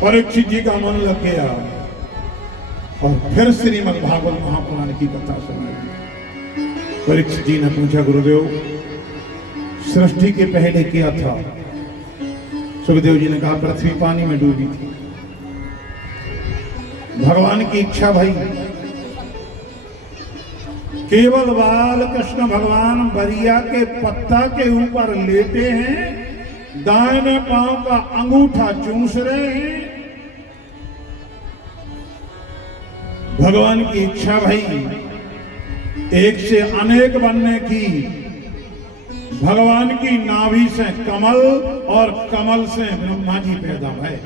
परीक्षित जी का मन लग गया और फिर श्रीमद् भागवत महापुराण की कथा सुनाई। परीक्षित जी ने पूछा, गुरुदेव सृष्टि के पहले क्या था? सुखदेव जी ने कहा, पृथ्वी पानी में डूबी थी। भगवान की इच्छा भई, केवल बाल कृष्ण भगवान बरिया के पत्ता के ऊपर लेटे हैं, दाहिने पांव का अंगूठा चूस रहे हैं। भगवान की इच्छा भई एक से अनेक बनने की। भगवान की नाभि से कमल और कमल से ब्रह्मा जी पैदा भय।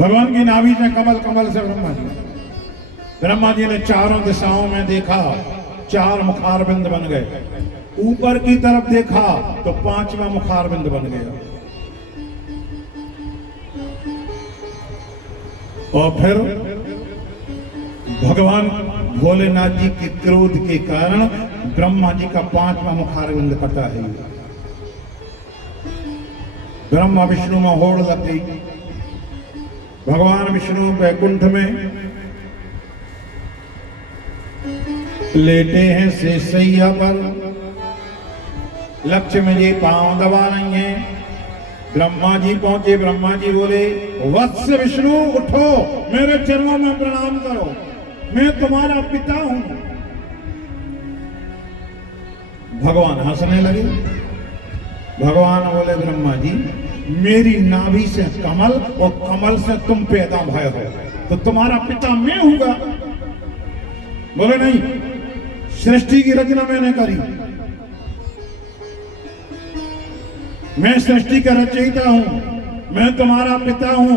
भगवान की नाभि से कमल, कमल से ब्रह्मा जी। ब्रह्मा जी ने चारों दिशाओं में देखा, चार मुखारबिंद बन गए। ऊपर की तरफ देखा तो पांचवा मुखारबिंद बन गया। और फिर भगवान भोलेनाथ जी के क्रोध के कारण ब्रह्मा जी का पांचवा मुखारबिंद कटा है। ब्रह्मा विष्णु में होड़ लग गई। भगवान विष्णु वैकुंठ में लेटे हैं शेषैया पर, लक्ष्मी जी पांव दबा रही हैं। ब्रह्मा जी पहुंचे। ब्रह्मा जी बोले, वत्स विष्णु उठो, मेरे चरणों में प्रणाम करो, मैं तुम्हारा पिता हूं। भगवान हंसने लगे। भगवान बोले, ब्रह्मा जी मेरी नाभि से कमल और कमल से तुम पैदा भय हो, तो तुम्हारा पिता मैं हूंगा। बोले नहीं, सृष्टि की रचना मैंने करी, मैं सृष्टि का रचयिता हूं, मैं तुम्हारा पिता हूं।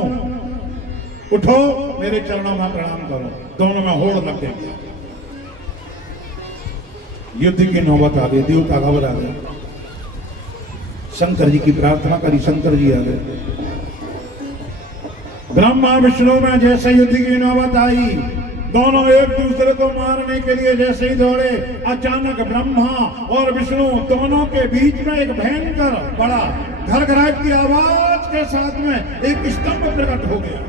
उठो मेरे चरणों में प्रणाम करो। दोनों में होड़ लग गई। युद्ध की नौबत आ गई। देवता घबरा गए। शंकर जी की प्रार्थना करी, शंकर जी आ गए। ब्रह्मा विष्णु में जैसे युद्ध की नौबत आई, दोनों एक दूसरे को मारने के लिए जैसे ही दौड़े, अचानक ब्रह्मा और विष्णु दोनों के बीच में एक भयंकर बड़ा घरघराहट की आवाज के साथ में एक स्तंभ प्रकट हो गया।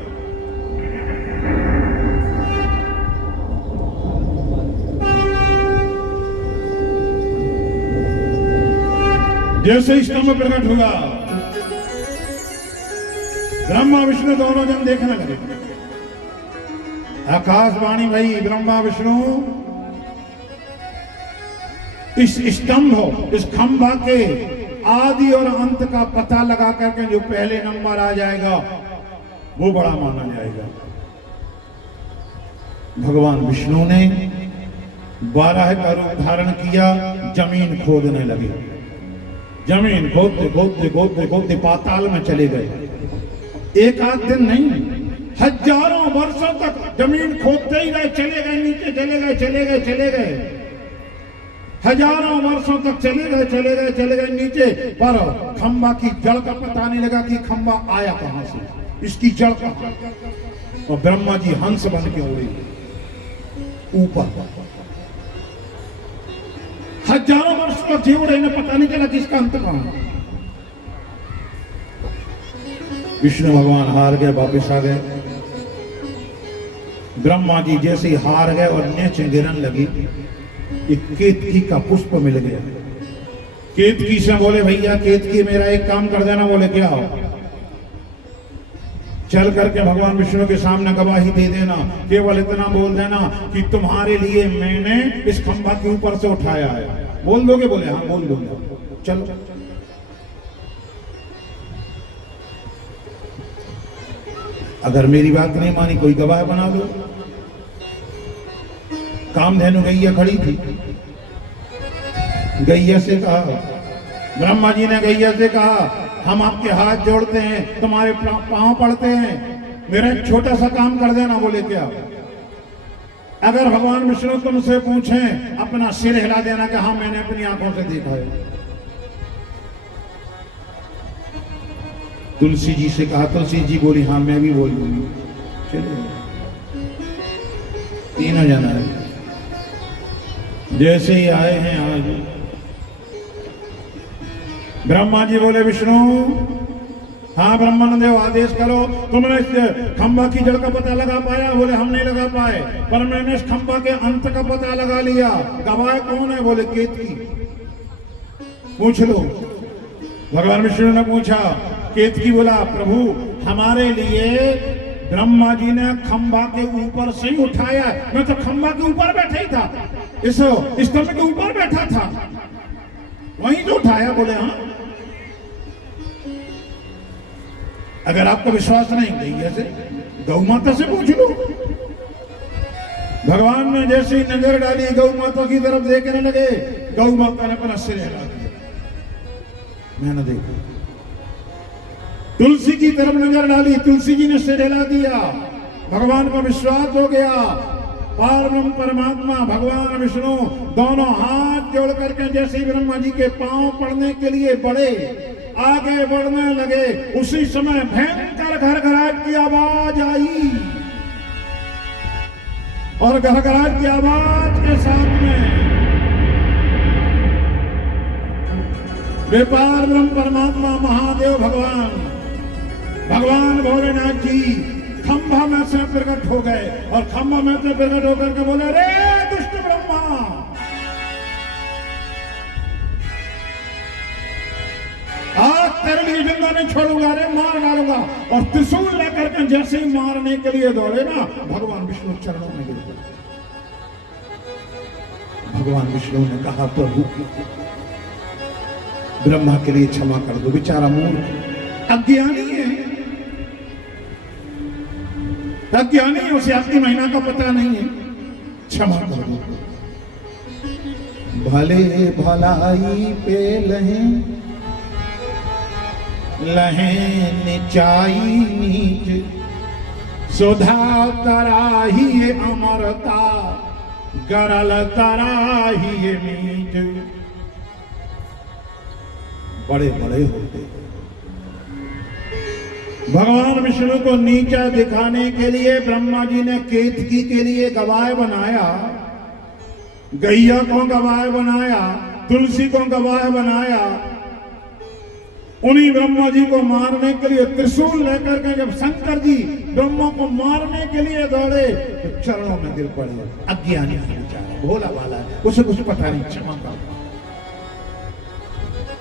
जैसे स्तंभ प्रकट हुआ, ब्रह्मा विष्णु दोनों जन देखने लगे। आकाशवाणी भई, ब्रह्मा विष्णु इस स्तंभ, इस खंभा के आदि और अंत का पता लगा करके जो पहले नंबर आ जाएगा वो बड़ा माना जाएगा। भगवान विष्णु ने 12 का रूप धारण किया, जमीन खोदने लगे। जमीन खोदते खोदते खोदते खोदते पाताल में चले गए। एक आध दिन नहीं, हजारों वर्षों तक जमीन खोदते ही रहे, चले गए नीचे, चले गए चले गए चले गए, हजारों वर्षों तक चले गए चले गए चले गए नीचे, पर खंबा की जड़ का पता नहीं लगा कि खंबा आया कहां से, इसकी जड़ कहां। और ब्रह्मा जी हंस बन के उड़े ऊपर। हजारों वर्ष तक जीव रहे, इन्हें पता नहीं चला कि इसका अंत कहां। विष्णु भगवान हार गए, वापिस आ गए। ब्रह्मा जी जैसे ही हार गए और नीचे गिरन लगी, एक केतकी का पुष्प मिल गया। केतकी से बोले, भैया केतकी मेरा एक काम कर देना। बोले क्या हो? चल करके भगवान विष्णु के सामने गवाही दे देना, केवल इतना बोल देना कि तुम्हारे लिए मैंने इस खंभा के ऊपर से उठाया है। बोल दोगे? बोले हाँ बोल दूंगा। चलो। अगर मेरी बात नहीं मानी, कोई गवाह बना दो। कामधेनु गैया खड़ी थी। गैया से कहा, ब्रह्मा जी ने गैया से कहा, हम आपके हाथ जोड़ते हैं, तुम्हारे पांव पड़ते हैं, मेरा एक छोटा सा काम कर देना। बोले क्या? अगर भगवान विष्णु तुमसे पूछें, अपना सिर हिला देना कि हाँ मैंने अपनी आंखों से देखा है। तुलसी जी से कहा, तुलसी जी बोली हाँ मैं भी बोल दूंगी। चलिए तीनों जन आए। जैसे ही आए हैं आज, ब्रह्मा जी बोले विष्णु, हाँ ब्रह्मानंद आदेश करो, तुमने इस खंभा की जड़ का पता लगा पाया? बोले हम नहीं लगा पाए, पर मैंने इस खंभा के अंत का पता लगा लिया। गवाह कौन है? बोले केतकी। पूछ लो। भगवान विष्णु ने पूछा, केतकी बोला, प्रभु हमारे लिए ब्रह्मा जी ने खंभा के ऊपर से ही उठाया। मैं तो खंभा के ऊपर बैठा ही था, इस स्तंभ के ऊपर बैठा था, वहीं तो उठाया। बोले हाँ। अगर आपको विश्वास नहीं, गैया से, गौ माता से पूछ लो। भगवान ने जैसे ही नजर डाली, गौ माता की तरफ देखने लगे, गौ माता ने अपना सिर हिला दिया। मैंने देखा। तुलसी की तरफ नजर डाली, तुलसी जी ने सिर हिला दिया। भगवान को विश्वास हो गया। पारब्रह्म परमात्मा भगवान विष्णु दोनों हाथ जोड़ करके जैसे ही ब्रह्मा जी के पांव पड़ने के लिए बढ़े, आगे बढ़ने लगे, उसी समय भयंकर घरघराहट की आवाज आई। और घरघराहट की आवाज के साथ में वे पारब्रह्म परमात्मा महादेव भगवान भोलेनाथ जी खंभा में से प्रकट हो गए। और खंभा में से प्रकट होकर के बोले, रे दुष्ट ब्रह्मा, आज तेरे लिए जिंदा नहीं छोड़ूंगा, रे मार डालूंगा। और त्रिशूल लेकर के जैसे ही मारने के लिए दौड़े ना, भगवान विष्णु चरणों में गिर गए। भगवान विष्णु ने कहा, प्रभु ब्रह्मा के लिए क्षमा कर दो, बेचारा मूर्ख अज्ञानी है, अज्ञानी है, उसे आपकी महिमा का पता नहीं है, क्षमा कर दो। भले भलाई पे लहें निचाई नीच, सुधा तराही ये अमरता, गरल तराही ये मीठ। बड़े बड़े होते। भगवान विष्णु को नीचा दिखाने के लिए ब्रह्मा जी ने केतकी के लिए गवाह बनाया, गैया को गवाह बनाया, तुलसी को गवाह बनाया। उन्हीं ब्रह्मा जी को मारने के लिए त्रिशूल लेकर के जब शंकर जी ब्रह्मा को मारने के लिए दौड़े तो चरणों में गिर पड़े। अज्ञानी बेचारा, भोला भाला है, उसे कुछ पता नहीं, क्षमा कर।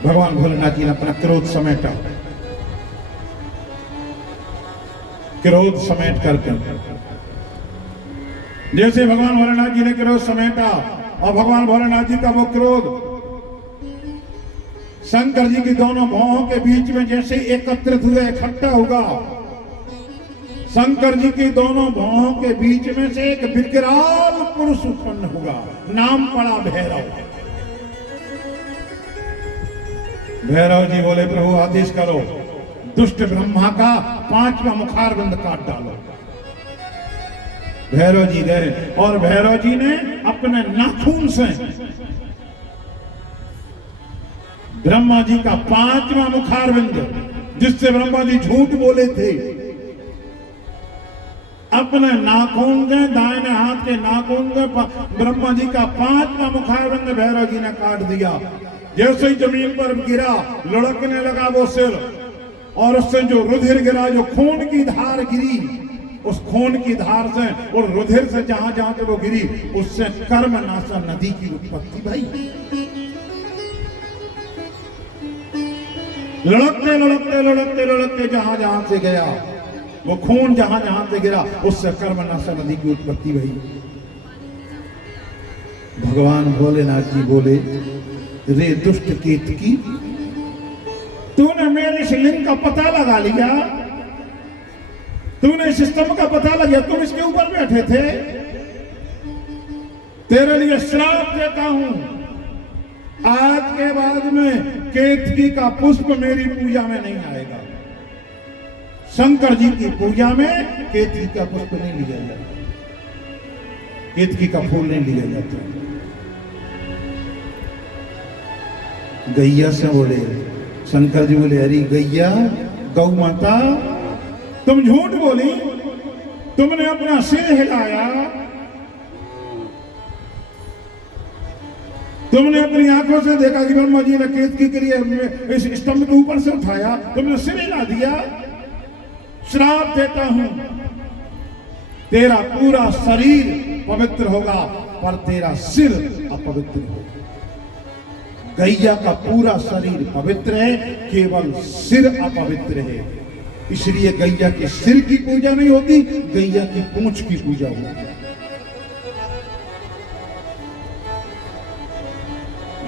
भगवान भोलेनाथ जी ने अपना क्रोध समेटा, क्रोध समेट करके जैसे भगवान भोलेनाथ जी ने क्रोध समेटा और भगवान भोलेनाथ जी का वो क्रोध शंकर जी की दोनों भौहों के बीच में जैसे एकत्रित हुए, इकट्ठा हुआ, शंकर जी की दोनों भौहों के बीच में से एक विकराल पुरुष उत्पन्न हुआ, नाम पड़ा भैरव। भैरव जी बोले प्रभु आदेश करो, दुष्ट ब्रह्मा का 5वां मुखारविंद काट डालो। भैरव जी गए और भैरव जी ने अपने नाखून से ब्रह्मा जी का 5वां मुखारविंद, जिससे ब्रह्मा जी झूठ बोले थे, अपने नाखून के दाहिने हाथ के नाखून के ब्रह्मा जी का 5वां मुखारविंद भैरव जी ने काट दिया। जैसे ही जमीन पर गिरा, लुढ़कने लगा वो सिर, और उससे जो रुधिर गिरा, जो खून की धार गिरी, उस खून की धार से और रुधिर से जहां जहां से वो गिरी, उससे कर्मनाशा नदी की उत्पत्ति भई। लुढ़कते लुढ़कते लुढ़कते लुढ़कते जहां जहां से गया वो खून, जहां जहां से गिरा, उससे कर्मनाशा नदी की उत्पत्ति भई। भगवान भोलेनाथ जी बोले, रे दुष्ट केतकी, तूने मेरे इस लिंग का पता लगा लिया, तूने इस स्तंभ का पता लगा, तुम इसके ऊपर बैठे थे, तेरे लिए श्राप देता हूं, आज के बाद में केतकी का पुष्प मेरी पूजा में नहीं आएगा। शंकर जी की पूजा में केतकी का पुष्प नहीं लिया जाता, केतकी का फूल नहीं लिया जाता। गैया से बोले, शंकर जी बोले, अरे गैया, गौ माता, तुम झूठ बोली, तुमने अपना सिर हिलाया, तुमने अपनी आंखों से देखा कि ब्रह्मा जी ने केतकी के लिए इस स्तंभ के ऊपर से उठाया, तुमने सिर हिला दिया। श्राप देता हूं, तेरा पूरा शरीर पवित्र होगा पर तेरा सिर अपवित्र होगा। गैया का पूरा शरीर पवित्र है, केवल सिर अपवित्र है। इसलिए गैया के सिर की पूजा नहीं होती, गैया की पूंछ की पूजा होती है।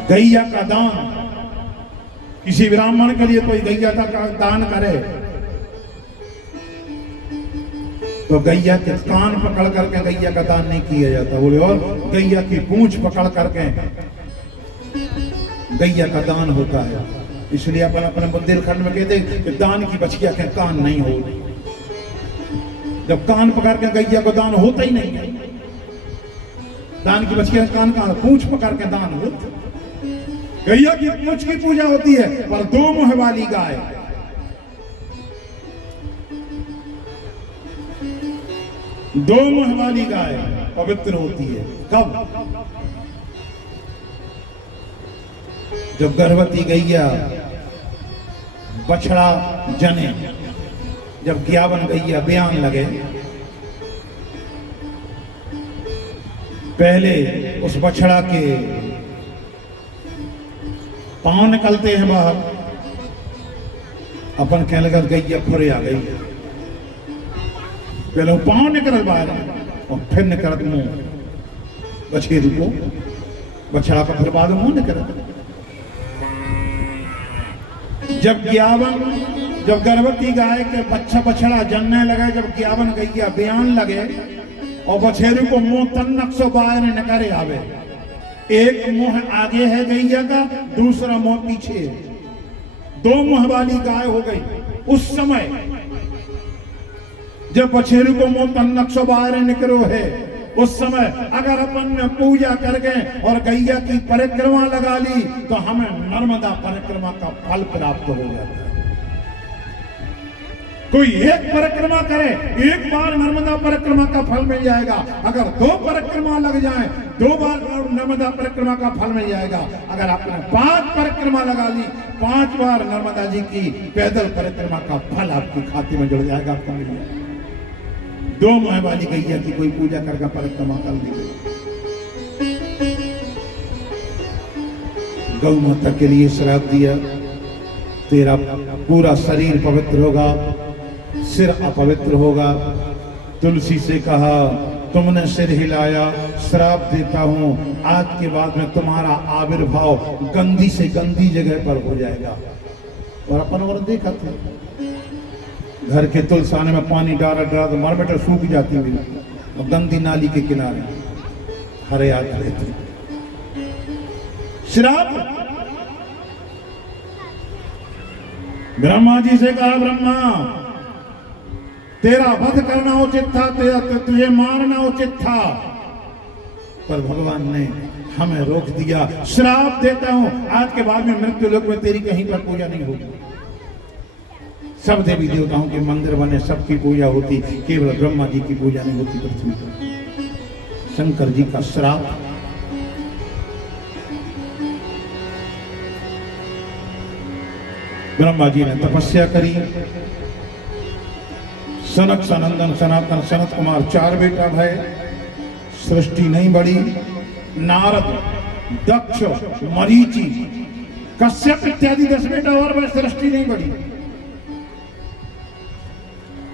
गैया का दान, किसी ब्राह्मण के लिए कोई गैया का दान करे तो गैया के कान पकड़ करके गैया का दान नहीं किया जाता, बोले, और गैया की पूंछ पकड़ करके गैया का दान होता है। इसलिए अपन अपने बुंदेलखंड में कहते हैं कि दान की बछिया के कान नहीं हो। जब कान पकड़ के गैया को दान होता ही नहीं है, दान की बछिया के कान कहां, पूंछ पकड़ के दान होता। गैया की पूंछ की पूजा होती है, पर 2 मुंह वाली गाय, दो मुंह वाली गाय पवित्र होती है। कब? जब गर्भवती गैया बछड़ा जने, जब ग्यावन गैया बयान लगे, पहले उस बछड़ा के पांव निकलते हैं बाहर, अपन कहने लगा गैया खुरे आ गई, पहले वो पांव निकल बाहर और फिर निकलत मुंह बछेरू को, बछड़ा का फिर बाद मुंह निकल। जब जब गर्भवती गाय के बछड़ा जनने लगे, जब ग्यावन गैया बयान लगे और बछेरू को मुंह तन्नक सो बाहर निकले आवे, एक मुंह आगे है गैया का, दूसरा मुंह पीछे, 2 मुंह वाली गाय हो गई। उस समय जब बछेरू को मुंह तन्नक सो बाहर निकलो है, उस समय अगर अपन ने पूजा करके और गैया की परिक्रमा लगा ली तो हमें नर्मदा परिक्रमा का फल प्राप्त हो जाता है। कोई एक परिक्रमा करे, एक बार नर्मदा परिक्रमा का फल मिल जाएगा। अगर 2 परिक्रमा लग जाए, 2 बार नर्मदा परिक्रमा का फल मिल जाएगा। अगर आपने 5 परिक्रमा लगा ली, 5 बार नर्मदा जी की पैदल परिक्रमा का फल आपके खाते में जुड़ जाएगा, आपको मिल जाएगा। 2 माह वाली गैया की कोई पूजा करके परिक्रमा कर ली, गौ माता के लिए श्राप दिया, तेरा पूरा शरीर पवित्र होगा, सिर अपवित्र होगा। तुलसी से कहा, तुमने सिर हिलाया, श्राप देता हूं, आज के बाद में तुम्हारा आविर्भाव गंदी से गंदी जगह पर हो जाएगा। और अपन और देखा था, घर के तुलसाने में पानी डाला तो मरमेटर सूख जाती हुई और गंदी नाली के किनारे हरे याद रहते। श्राप ब्रह्मा जी से कहा, ब्रह्मा तेरा वध करना उचित था, तुझे मारना उचित था, पर भगवान ने हमें रोक दिया। श्राप देता हूं, आज के बाद में मृत्यु लोक में तेरी कहीं पर पूजा नहीं होगी। सब देवी देवताओं के मंदिर बने, सबकी पूजा होती, केवल ब्रह्मा जी की पूजा नहीं होती पृथ्वी पर। शंकर जी का श्राप। ब्रह्मा जी ने तपस्या करी, सनक सनंदन सनातन सनत कुमार 4 बेटा भय, सृष्टि नहीं बढ़ी। नारद, दक्ष, मरीचि, कश्यप इत्यादि 10 बेटा और वह सृष्टि नहीं बढ़ी।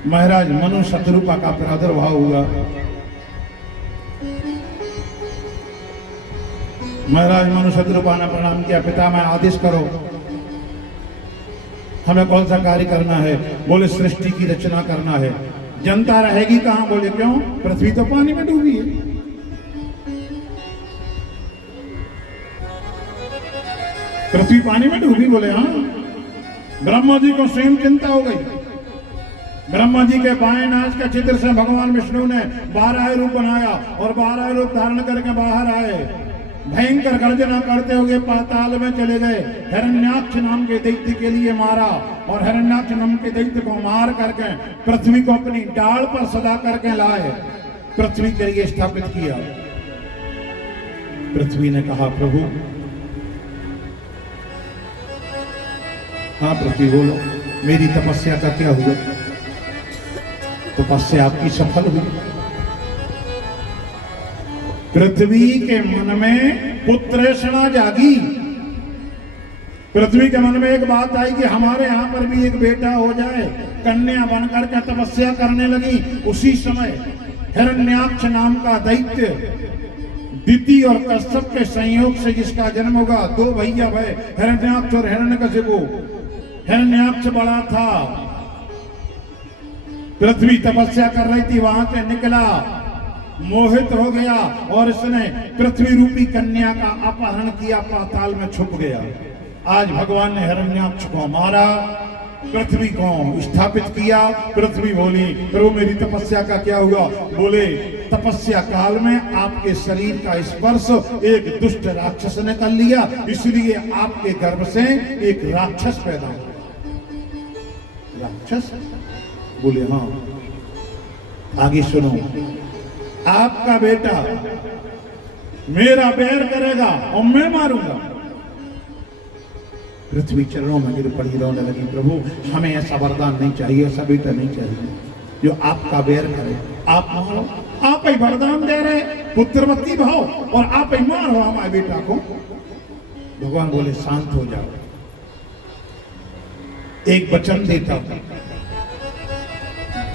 महाराज मनु शतरूपा का प्रादुर्भाव हुआ। महाराज मनु शतरूपा ने प्रणाम किया, पिता मैं आदेश करो, हमें कौन सा कार्य करना है? बोले सृष्टि की रचना करना है। जनता रहेगी कहां? बोले क्यों? पृथ्वी तो पानी में डूबी है। पृथ्वी पानी में डूबी? बोले हाँ। ब्रह्मा जी को स्वयं चिंता हो गई। ब्रह्मा जी के बाएं नाच का चित्र से भगवान विष्णु ने 12 रूप बनाया और 12 रूप धारण करके बाहर आए। भयंकर गर्जना करते हुए पाताल में चले गए। हिरण्याक्ष नाम के दैत्य के लिए मारा और हिरण्याक्ष नाम के दैत्य को मार करके पृथ्वी को अपनी डाल पर सदा करके लाए, पृथ्वी के लिए स्थापित किया। पृथ्वी ने कहा, प्रभु। हाँ पृथ्वी बोलो, मेरी तपस्या का क्या हुआ? तपस्या आपकी सफल हुई। पृथ्वी के मन में पुत्रेषणा जागी। पृथ्वी के मन में एक बात आई कि हमारे यहां पर भी एक बेटा हो जाए। कन्या बनकर के तपस्या करने लगी। उसी समय हिरण्याक्ष नाम का दैत्य दिति और कश्यप के संयोग से जिसका जन्म होगा, 2 भैया भय, हिरण्याक्ष और हिरण्यकशिपु। हिरण्याक्ष बड़ा था, पृथ्वी तपस्या कर रही थी, वहां से निकला, मोहित हो गया और इसने पृथ्वी रूपी कन्या का अपहरण किया, पाताल में छुप गया। आज भगवान ने हिरण्याक्ष को मारा, पृथ्वी को स्थापित किया। पृथ्वी बोली, प्रभु मेरी तपस्या का क्या हुआ? बोले, तपस्या काल में आपके शरीर का स्पर्श एक दुष्ट राक्षस ने कर लिया, इसलिए आपके गर्भ से एक राक्षस पैदा हुआ। राक्षस? बोले हाँ। आगे सुनो, आपका बेटा मेरा बैर करेगा और मैं मारूंगा। पृथ्वी चरणों में गिर पड़ी, रोने लगी, प्रभु हमें ऐसा वरदान नहीं चाहिए, ऐसा बेटा नहीं चाहिए जो आपका बैर करे। आप मारो, आप ही वरदान दे रहे, पुत्रवती भाव, और आप ही मारो हमारे बेटा को। भगवान बोले शांत हो जाओ, एक वचन देता हूं,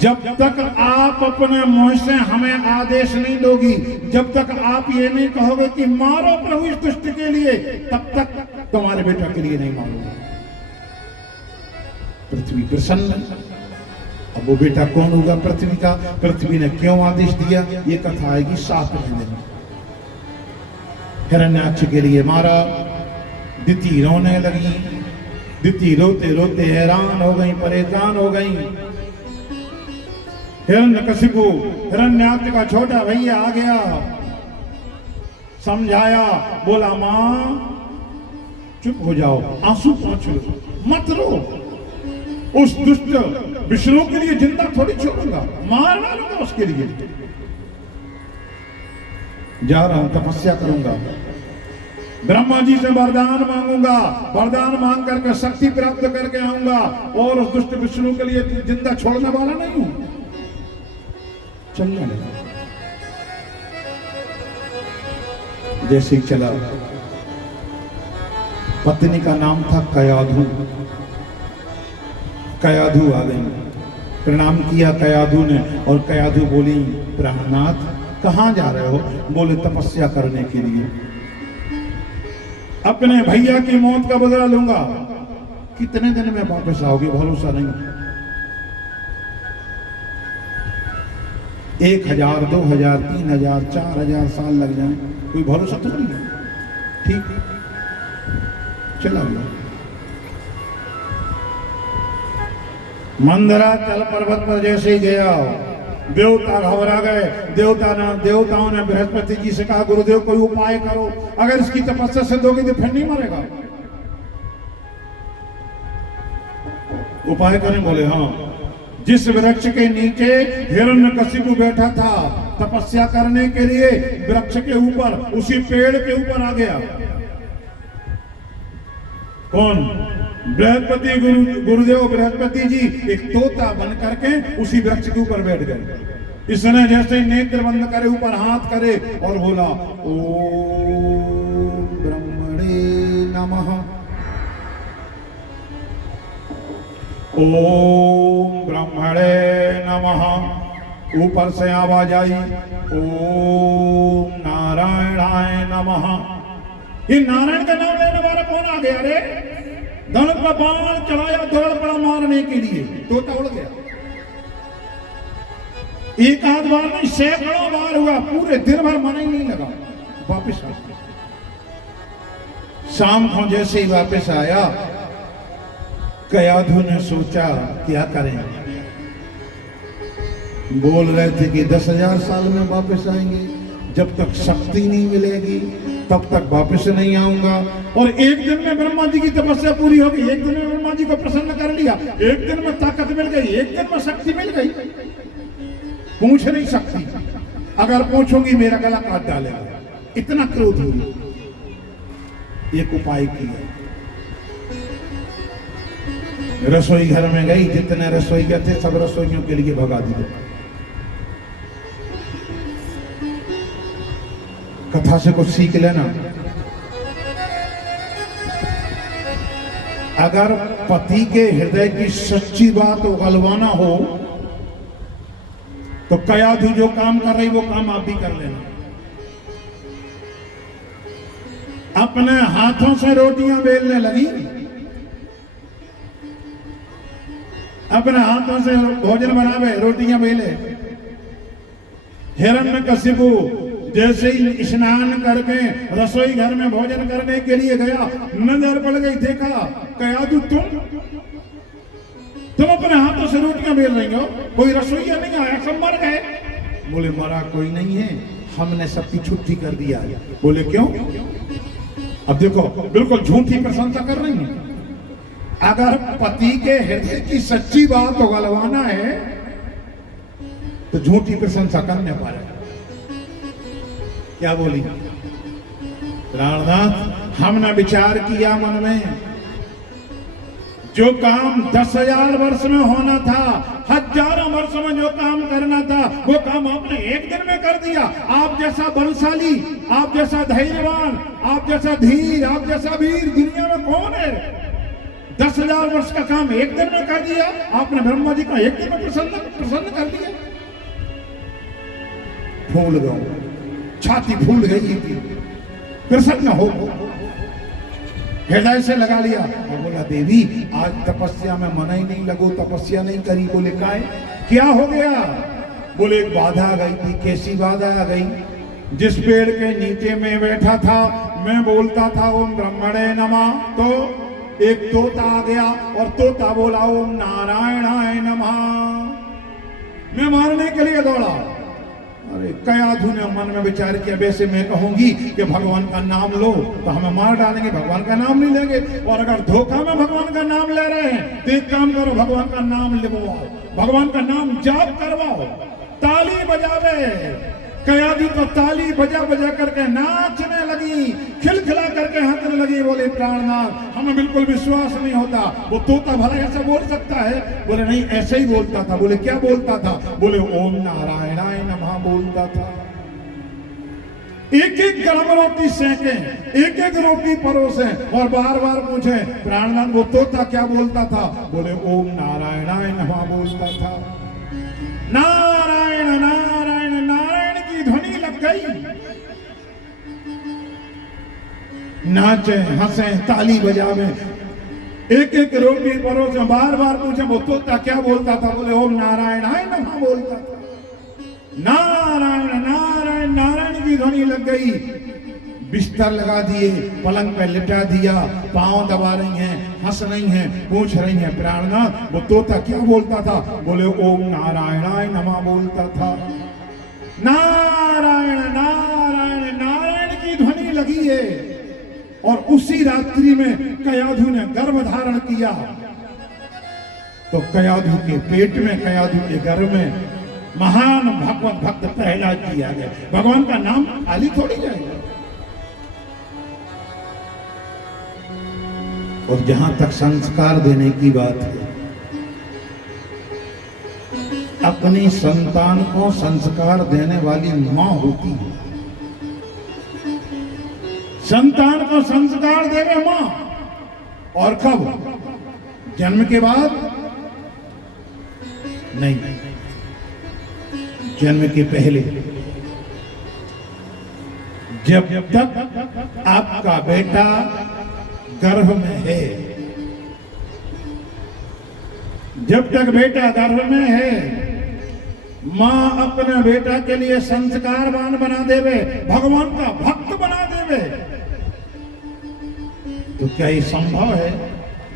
जब तक आप अपने मुंह से हमें आदेश नहीं दोगी, जब तक आप ये नहीं कहोगे कि मारो प्रभु इस दुष्ट के लिए, तब तक तुम्हारे बेटा के लिए नहीं मारोगे। पृथ्वी प्रसन्न। अब वो बेटा कौन होगा पृथ्वी का? पृथ्वी ने क्यों आदेश दिया, ये कथा आएगी 7 महीने में। हिरण्याक्ष के लिए मारा, दिति रोने लगी। दिति रोते रोते हैरान हो गई, परेशान हो गई। हिरण्यकशिपु हिरण्याक्ष का छोटा भैया आ गया, समझाया, बोला मां चुप हो जाओ, आंसू पोंछ लो, मत रो। उस दुष्ट विष्णु के लिए जिंदा थोड़ी छोड़ूंगा, मार डालूंगा उसके लिए। जा रहा हूं, तपस्या करूंगा, ब्रह्मा जी से वरदान मांगूंगा, वरदान मांग करके शक्ति प्राप्त करके आऊंगा, और उस दुष्ट विष्णु के लिए जिंदा छोड़ने वाला नहीं हूं। चलने लगा, जैसे ही चला, पत्नी का नाम था कयाधु। कयाधु आ गई, प्रणाम किया कयाधु ने, और कयाधु बोली, प्राणनाथ कहां जा रहे हो? बोले तपस्या करने के लिए, अपने भैया की मौत का बदला लूंगा। कितने दिन में वापस आओगे? भरोसा नहीं। 1000, 2000, 3000, 4000 साल लग जाए, कोई भरोसा तो नहीं है। ठीक, चला गया। मंदराचल पर्वत पर जैसे ही गया, देवता घबरा गए। देवताओं ने बृहस्पति जी से कहा, गुरुदेव कोई उपाय करो, अगर इसकी तपस्या सिद्ध होगी तो फिर नहीं मरेगा। उपाय करें? बोले हाँ। जिस वृक्ष के नीचे हिरण्यकशिपु बैठा था तपस्या करने के लिए, वृक्ष के ऊपर, उसी पेड़ के ऊपर आ गया। कौन? बृहस्पति गुरुदेव बृहस्पति जी एक तोता बन करके उसी वृक्ष के ऊपर बैठ गए। इसने जैसे नेत्र बंद करे, ऊपर हाथ करे और बोला, ओम ब्रह्मणे नमः, ओम ब्रह्मणे नमः। ऊपर से आवाज आई, ओम नारायणाय नमः। ये नारायण का नाम लेने वाला कौन आ गया रे? धनुष पर बाण चढ़ाया, दौड़ पड़ा मारने के लिए, तोता उड़ गया। एक आध बार नहीं, सैकड़ों बार हुआ, पूरे दिन भर मन ही नहीं लगा। वापिस आ गया। शाम को जैसे ही वापस आया, कयाधु ने सोचा क्या करें। बोल रहे थे कि 10,000 साल में वापस आएंगे, जब तक शक्ति नहीं मिलेगी तब तक वापस नहीं आऊंगा। और एक दिन में ब्रह्मा जी की तपस्या पूरी हो गई, एक दिन में ब्रह्मा जी को प्रसन्न कर लिया, एक दिन में ताकत मिल गई, एक दिन में शक्ति मिल गई। पूछ नहीं सकती, अगर पूछूंगी मेरा गला काट डालेगा, इतना क्रोध हुई। एक उपाय किया, रसोई घर में गई, जितने रसोई थे सब रसोइयों के लिए भगा दिए। कथा से कुछ सीख लेना, अगर पति के हृदय की सच्ची बात उगलवाना हो तो कयाधु जो काम कर रही वो काम आप भी कर लेना। अपने हाथों से रोटियां बेलने लगी, अपने हाथों से भोजन बनावे, रोटियां बेले। हिरण्यकशिपु जैसे ही स्नान करके रसोई घर में भोजन करने के लिए गया, नजर पड़ गई, देखा कयाधु तुम अपने हाथों से रोटियां बेल रही हो, कोई रसोईया नहीं आया, सब मर गए। बोले मरा कोई नहीं है, हमने सबकी छुट्टी कर दिया। बोले क्यों? अब देखो, बिल्कुल झूठी प्रशंसा कर रही है। अगर पति के हृदय की सच्ची बात उगलवाना है तो झूठी प्रशंसा करने पाएगा। क्या बोली? प्राणनाथ, हमने विचार किया मन में, जो काम 10,000 वर्ष में होना था, हजारों वर्ष में जो काम करना था, वो काम आपने एक दिन में कर दिया। आप जैसा बलशाली, आप जैसा धैर्यवान, आप जैसा धीर, आप जैसा वीर दुनिया में कौन है? 10,000 वर्ष का काम एक दिन में कर दिया आपने। ब्रह्मा जी का एक दिन में प्रसन्न कर दिया। फूल गए, छाती फूल गई थी, प्रसन्न हो, हृदय से लगा लिया और बोला, देवी आज तपस्या में मन ही नहीं लगो, तपस्या नहीं करी। बोले काहे? क्या हो गया? बोले एक बाधा आ गई थी। कैसी बाधा आ गई? जिस पेड़ के नीचे में बैठा था, मैं बोलता था ओम ब्रह्मणे नमः, तो एक तोता आ गया और तोता बोला ओम नारायणाय नमः। मैं मारने के लिए दौड़ा। अरे कयाधु ने मन में विचार किया, वैसे मैं कहूंगी कि भगवान का नाम लो तो हमें मार डालेंगे, भगवान का नाम नहीं लेंगे, और अगर धोखा में भगवान का नाम ले रहे हैं तो एक काम करो, भगवान का नाम लिखवाओ, भगवान का नाम जाप करवाओ, ताली बजावे। कयाधु तो ताली बजा बजा करके नाचने लगी, खिलखिला करके हंसने लगी। बोले प्राणनाथ हमें बिल्कुल विश्वास नहीं होता, वो तोता भला ऐसा बोल सकता है? बोले नहीं, ऐसे ही बोलता था। बोले क्या बोलता था? बोले ओम नारायणाय नमः बोलता था। एक एक गरम रोटी सेके, एक एक रोटी परोसे और बार बार पूछे प्राणनाथ वो तोता क्या बोलता था? बोले ओम नारायणाय नमः बोलता था। नारायण नारायण नारायण की ध्वनि लग गई। नाचे हंसे ताली बजावे, एक एक रोटी परोसे, बार बार पूछे वो तोता क्या बोलता था? बोले ओम नारायणाय नमः बोलता था। नारायण नारायण नारायण की ध्वनि लग गई। बिस्तर लगा दिए, पलंग पे लिटा दिया, पांव दबा रही हैं, हंस रही हैं, पूछ रही हैं प्राणनाथ वो तोता क्या बोलता था? बोले ओम नारायणाय नमः बोलता था। नारायण नारायण नारायण की ध्वनि लगी है। और उसी रात्रि में कयाधु ने गर्भ धारण किया। तो कयाधु के पेट में, कयाधु के गर्भ में महान भगवत भक्त प्रहलाद किया गया। भगवान का नाम खाली थोड़ी जाएगा। और जहां तक संस्कार देने की बात है, अपनी संतान को संस्कार देने वाली मां होती है। संतान को संस्कार देवे मां। और कब? जन्म के बाद नहीं, जन्म के पहले। जब तक आपका बेटा गर्भ में है, जब तक बेटा गर्भ में है, मां अपने बेटा के लिए संस्कारवान बना देवे, भगवान का भक्त बना देवे। तो क्या ये संभव है?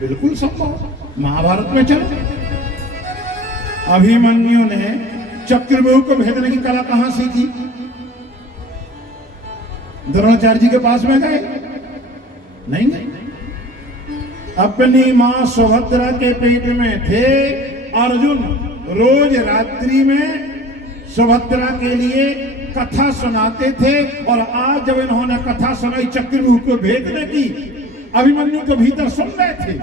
बिल्कुल संभव। महाभारत में चलो, अभिमन्यु ने चक्रव्यूह को भेजने की कला कहां सीखी? द्रोणाचार्य जी के पास में गए? नहीं गए। अपनी मां सुभद्रा के पेट में थे। अर्जुन रोज रात्रि में सुभद्रा के लिए कथा सुनाते थे। और आज जब इन्होंने कथा सुनाई चक्रव्यूह को भेजने की, अभिमन्यु तो भीतर सुन रहे थे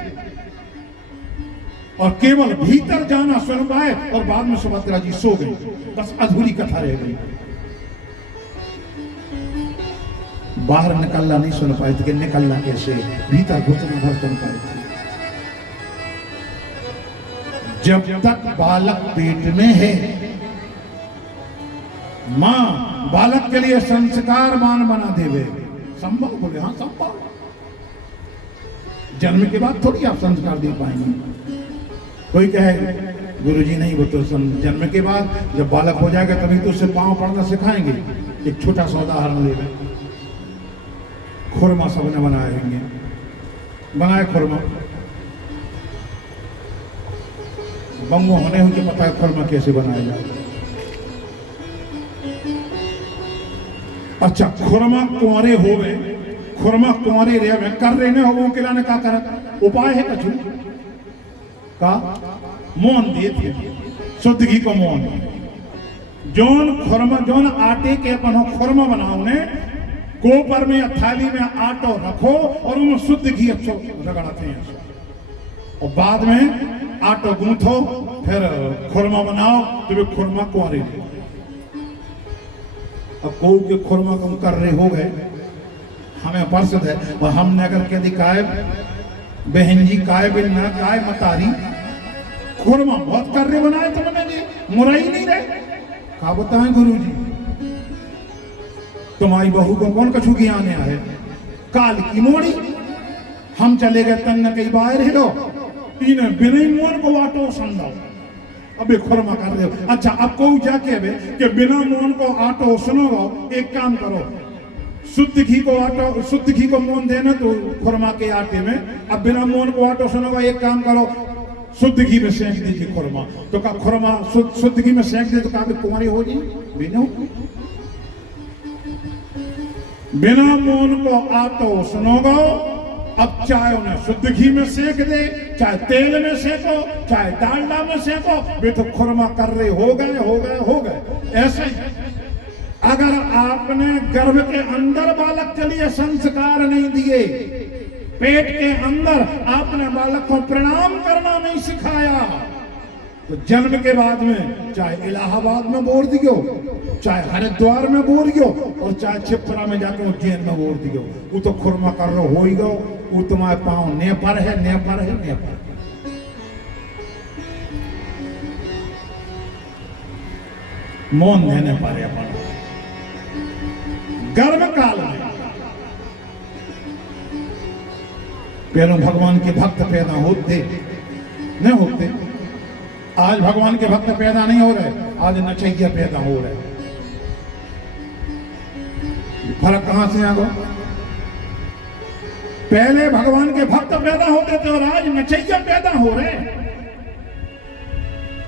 और केवल भीतर जाना सुन पाए और बाद में सुभद्रा जी सो गई। बस अधूरी कथा रह गई, बाहर निकलना नहीं सुन पाए थे कि निकलना कैसे, भीतर घुसना भर सुन पाए थे। जब तक बालक पेट में है, मां बालक के लिए संस्कारवान बना देवे। संभव? बोले हाँ संभव। जन्म के बाद थोड़ी आप संस्कार दे पाएंगे। कोई कहे गुरुजी नहीं, वो तो जन्म के बाद जब बालक हो जाएगा तभी तो उससे पांव पड़ना सिखाएंगे। एक छोटा सा उदाहरण ले लें। खुरमा सबने बनाए होंगे, बनाए खुरमा, बंगो होने होंगे पता है खुरमा कैसे बनाया जाए। अच्छा, खुरमा कुंवरे हो गए, खुरमा कुंवरे रहे कर रहे हो, वो किला ने का कर उपाय है कछु का मोहन दे थे, शुद्ध घी को मोहन। जोन खुरमा, जोन आटे के अपन खुरमा बनाओ ने, कोपर में या थाली में आटो रखो और उनमें शुद्ध घी अच्छो रगड़ाते हैं। और बाद में आटो गूंथो, फिर खुरमा बनाओ, तो वे खुरमा कुंवरे। अब को के खुरमा तुम कर रहे हो गए, हमें परसद है। और हमने अगर कह दी काय बहन जी, काय बिना काय मतारी, खुरमा बहुत कर रहे बनाए तो मैंने जी मुरई नहीं रहे। क्या बताएं गुरु जी, तुम्हारी बहू को कौन कछु की आने आए? काल की मोड़ी। हम चले गए तंग कई बाहर हिलो, तीन बिना मोन को वाटो संदो, अबे खुरमा कर रहे हो। अच्छा, अब को जाके कि बिना मोन को आटो सुनोगो, एक काम करो, शुद्ध घी को आटो, शुद्ध घी को मोन देना तो खुरमा के आटे में। अब बिना मोन को आटो सुनोगा, एक काम करो, शुद्ध घी में सेंक दीजिए खुरमा। तो कहा खुरमा शुद्ध घी में सेंक दे, तो कहा कुंवारी हो जी बिना बिना मोन को आतो सुनोगो। अब चाहे उन्हें शुद्ध घी में सेक दे, चाहे तेल में सेको, चाहे डालडा में सेको, वे तो खुरमा कर रहे हो गए। ऐसे अगर आपने गर्भ के अंदर बालक के लिए संस्कार नहीं दिए, पेट के अंदर आपने बालक को प्रणाम करना नहीं सिखाया, तो जन्म के बाद में चाहे इलाहाबाद में बोर दियो, चाहे हरिद्वार में बोर दियो, और चाहे छिपरा में जाके उज्जैन में बोर दियो, वो तो खुरमा कर लो हो ही गो। वो तुम्हारे पाँव ने पर है। मौन देने पर अपन गर्भ काल में पहले भगवान के भक्त पैदा होते नहीं होते। आज भगवान के भक्त पैदा नहीं हो रहे, आज नचैया पैदा हो रहे। फर्क कहां से आ गया? पहले भगवान के भक्त पैदा होते थे और आज नचैया पैदा हो रहे।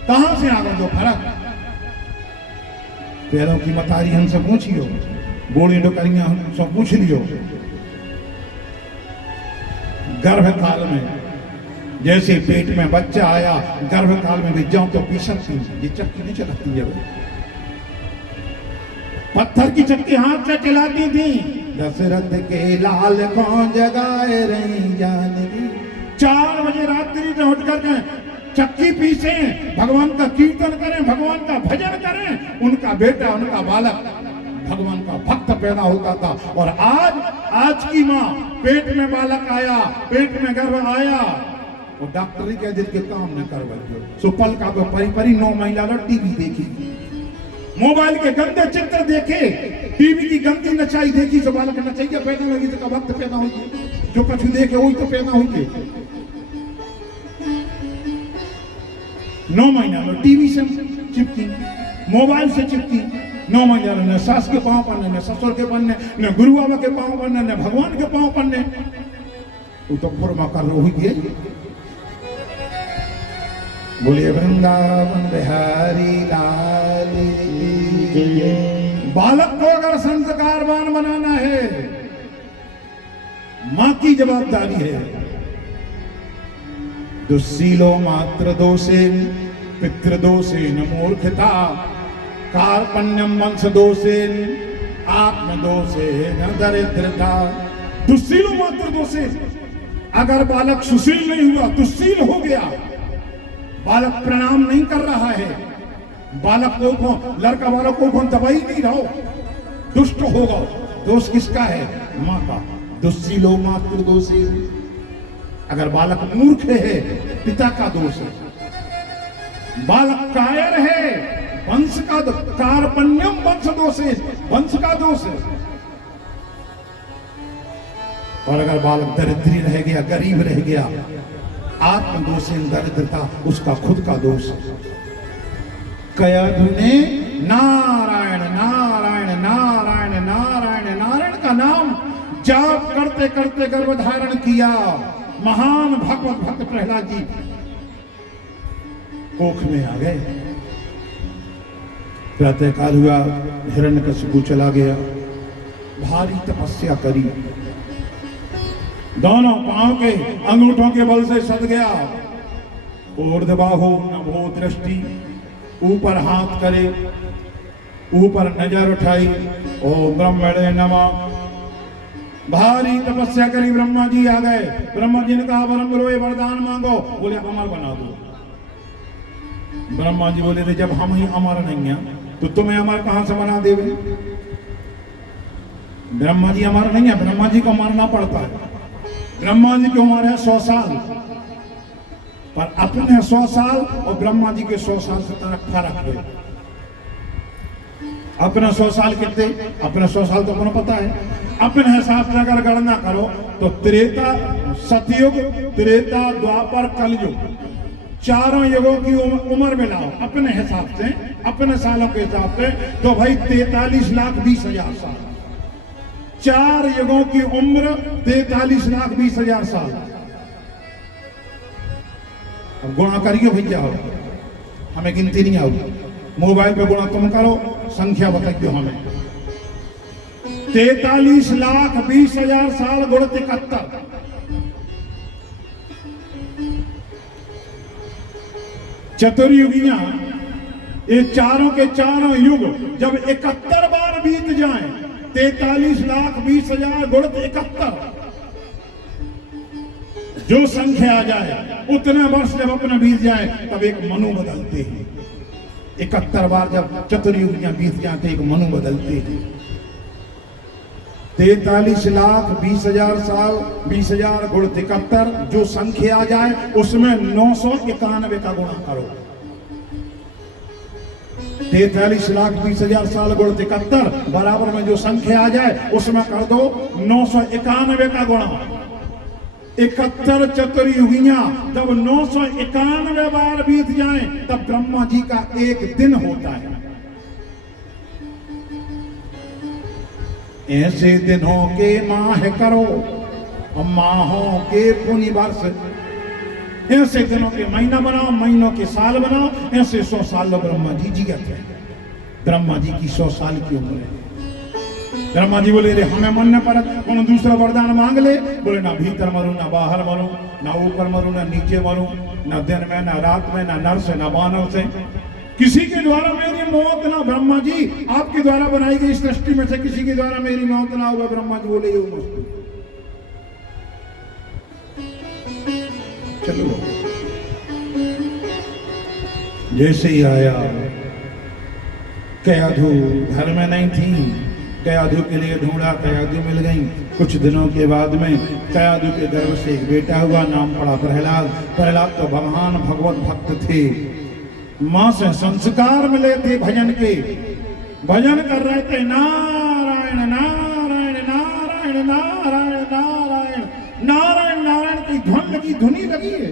कहां से आ गया जो फर्क? पैरों की मतारी हमसे पूछियो, बूढ़ी डोकरियां हमसे पूछ लियो। गर्भ काल में जैसे पेट में बच्चा आया, गर्भ काल में भी जाऊं तो पी सकती, ये चक्की नहीं चलाती है, पत्थर की चक्की हाथ से चलाती थी। दशरथ के लाल कौन जगाए रही जानवी। 4 बजे रात्रि से उठ करके चक्की पीसे, भगवान का कीर्तन करें, भगवान का भजन करें। उनका बेटा, उनका बालक भगवान का भक्त पैदा होता था। और आज की माँ पेट में बालक आया, पेट में गर्भ आया, और डॉक्टरी कह देते काम न करवाइए। सो पल का परी 9 महीना टीवी देखी, मोबाइल के गंदे चित्र देखे, टीवी की गंदी नचाई देखी, तो बालक नचाइया पैदा लगी, तो वक्त पैदा होगी। जो कछु देखे वही तो पैदा होगी। 9 महीना में टीवी से चिपकी, मोबाइल से चिपकी। 9 महीना न सास के पांव पड़ने, न ससुर के पन्ने, न गुरु बाबा के पांव पड़ने, न भगवान के पांव पड़ने। वो तो खुरमा कर रही है। बोलिए वृंदावन बिहारी लाल की। बालक को अगर संस्कारवान बनाना है, मां की जवाबदारी है। दुस्सीलो मात्र दोषेन पितृदोषेन मूर्खता, कार्पण्यम वंश दोषेन आत्मदोषेन दरिद्रता। दुस्सीलो मात्र दोषेन, अगर बालक सुशील नहीं हुआ, दुस्सील हो गया, बालक प्रणाम नहीं कर रहा है, बालक को लड़का बालक को दबाई नहीं रहा, दुष्ट होगा। दोष किसका है? मां का। दुस्सीलो मात्र दोषी। अगर बालक मूर्ख है, पिता का दोष है। बालक कायर है, वंश का कार्पण्यम वंश दोष है, वंश का दोष है। और अगर बालक दरिद्री रह गया, गरीब रह गया, आत्मदोषेन दरिद्रता, उसका खुद का दोष है। कया धुने नारायण नारायण नारायण नारायण नारायण का नाम जाप करते करते गर्भ धारण किया। महान भगवत भक्त प्रहलाद जी कोख में आ गए। प्रातःकाल हुआ, हिरण्यकशिपु चला गया, भारी तपस्या करी, दोनों पांव के अंगूठों के बल से सद गया। ऊर्ध्वबाहु नभो दृष्टि, ऊपर हाथ करे, ऊपर नजर उठाई, ओम ब्रह्मणे नमः। भारी तपस्या करी, ब्रह्मा जी आ गए। ब्रह्मा जी ने कहा वरम रोए वरदान मांगो। बोले अमर बना दो। ब्रह्मा जी बोले जब हम ही अमर नहीं है तो तुम्हें अमर कहां से बना देवे? ब्रह्मा जी अमर नहीं है, ब्रह्मा जी को मरना पड़ता है। ब्रह्मा जी की उम्र है 100 साल, पर अपने 100 साल और ब्रह्मा जी के 100 साल से फर्क है। अपने 100 साल कितने? अपने 100 साल तो अपने पता है। अपने हिसाब से अगर गणना करो तो त्रेता, सतयुग, त्रेता, द्वापर, कलयुग, चारों युगों की उम्र मिलाओ अपने हिसाब से, अपने सालों के हिसाब से, तो भाई 43,20,000 साल। 4 युगों की उम्र 43,20,000 साल। अब गुणा करियो भैया, हमें गिनती नहीं आओ। मोबाइल पे गुणा तुम करो, संख्या बताइयो हमें। 43,20,000 साल गुण 71। चतुर्युगियां, ये चारों के चारों युग जब 71 बार बीत जाएं, 43,20,000 गुण 71, जो संख्या आ जाए उतने वर्ष जब अपने बीत जाए तब एक मनु बदलते हैं। 71 बार जब चतुर्युगियां बीत जाते एक मनु बदलते हैं। 43,20,000 साल 20,000 गुण 71, जो संख्या आ जाए उसमें 991 का गुणा करो। 43,20,000 साल गुण 71 बराबर में जो संख्या आ जाए उसमें कर दो 991 का गुणा। 71 चतुर्युगियां जब 991 बार बीत जाएं तब ब्रह्मा जी का एक दिन होता है। ऐसे दिनों के माह करो और माहों के पुनि वर्ष, ऐसे दिनों के महीना बनाओ, महीनों के साल बनाओ, ऐसे 100 साल ब्रह्मा जी जियत है। ब्रह्मा जी की 100 साल की उम्र है। ब्रह्मा जी बोले रे हमें मन न पर कौन दूसरा वरदान मांग ले। बोले ना भीतर मरूं, ना बाहर मरूं, ना ऊपर मरूं, ना नीचे मरूं, ना दिन में, ना रात में, ना नर से, ना वानर से, किसी के द्वारा मेरी मौत ना। ब्रह्मा जी आपके द्वारा बनाई गई सृष्टि में से किसी के द्वारा मेरी मौत ना होगा। ब्रह्मा जी बोले चलो। जैसे ही आया, कयाधु घर में नहीं थी, कयाधु के लिए ढूंढा, कयाधु मिल गई। कुछ दिनों के बाद में कयाधु के गर्भ से एक बेटा हुआ, नाम पड़ा प्रहलाद। प्रहलाद तो भगवान भगवत भक्त थे, मां से संस्कार मिले थे भजन के। भजन कर रहे थे नारायण नारायण नारायण नारायण नारायण नारायण नारायण की धुनी लगी है।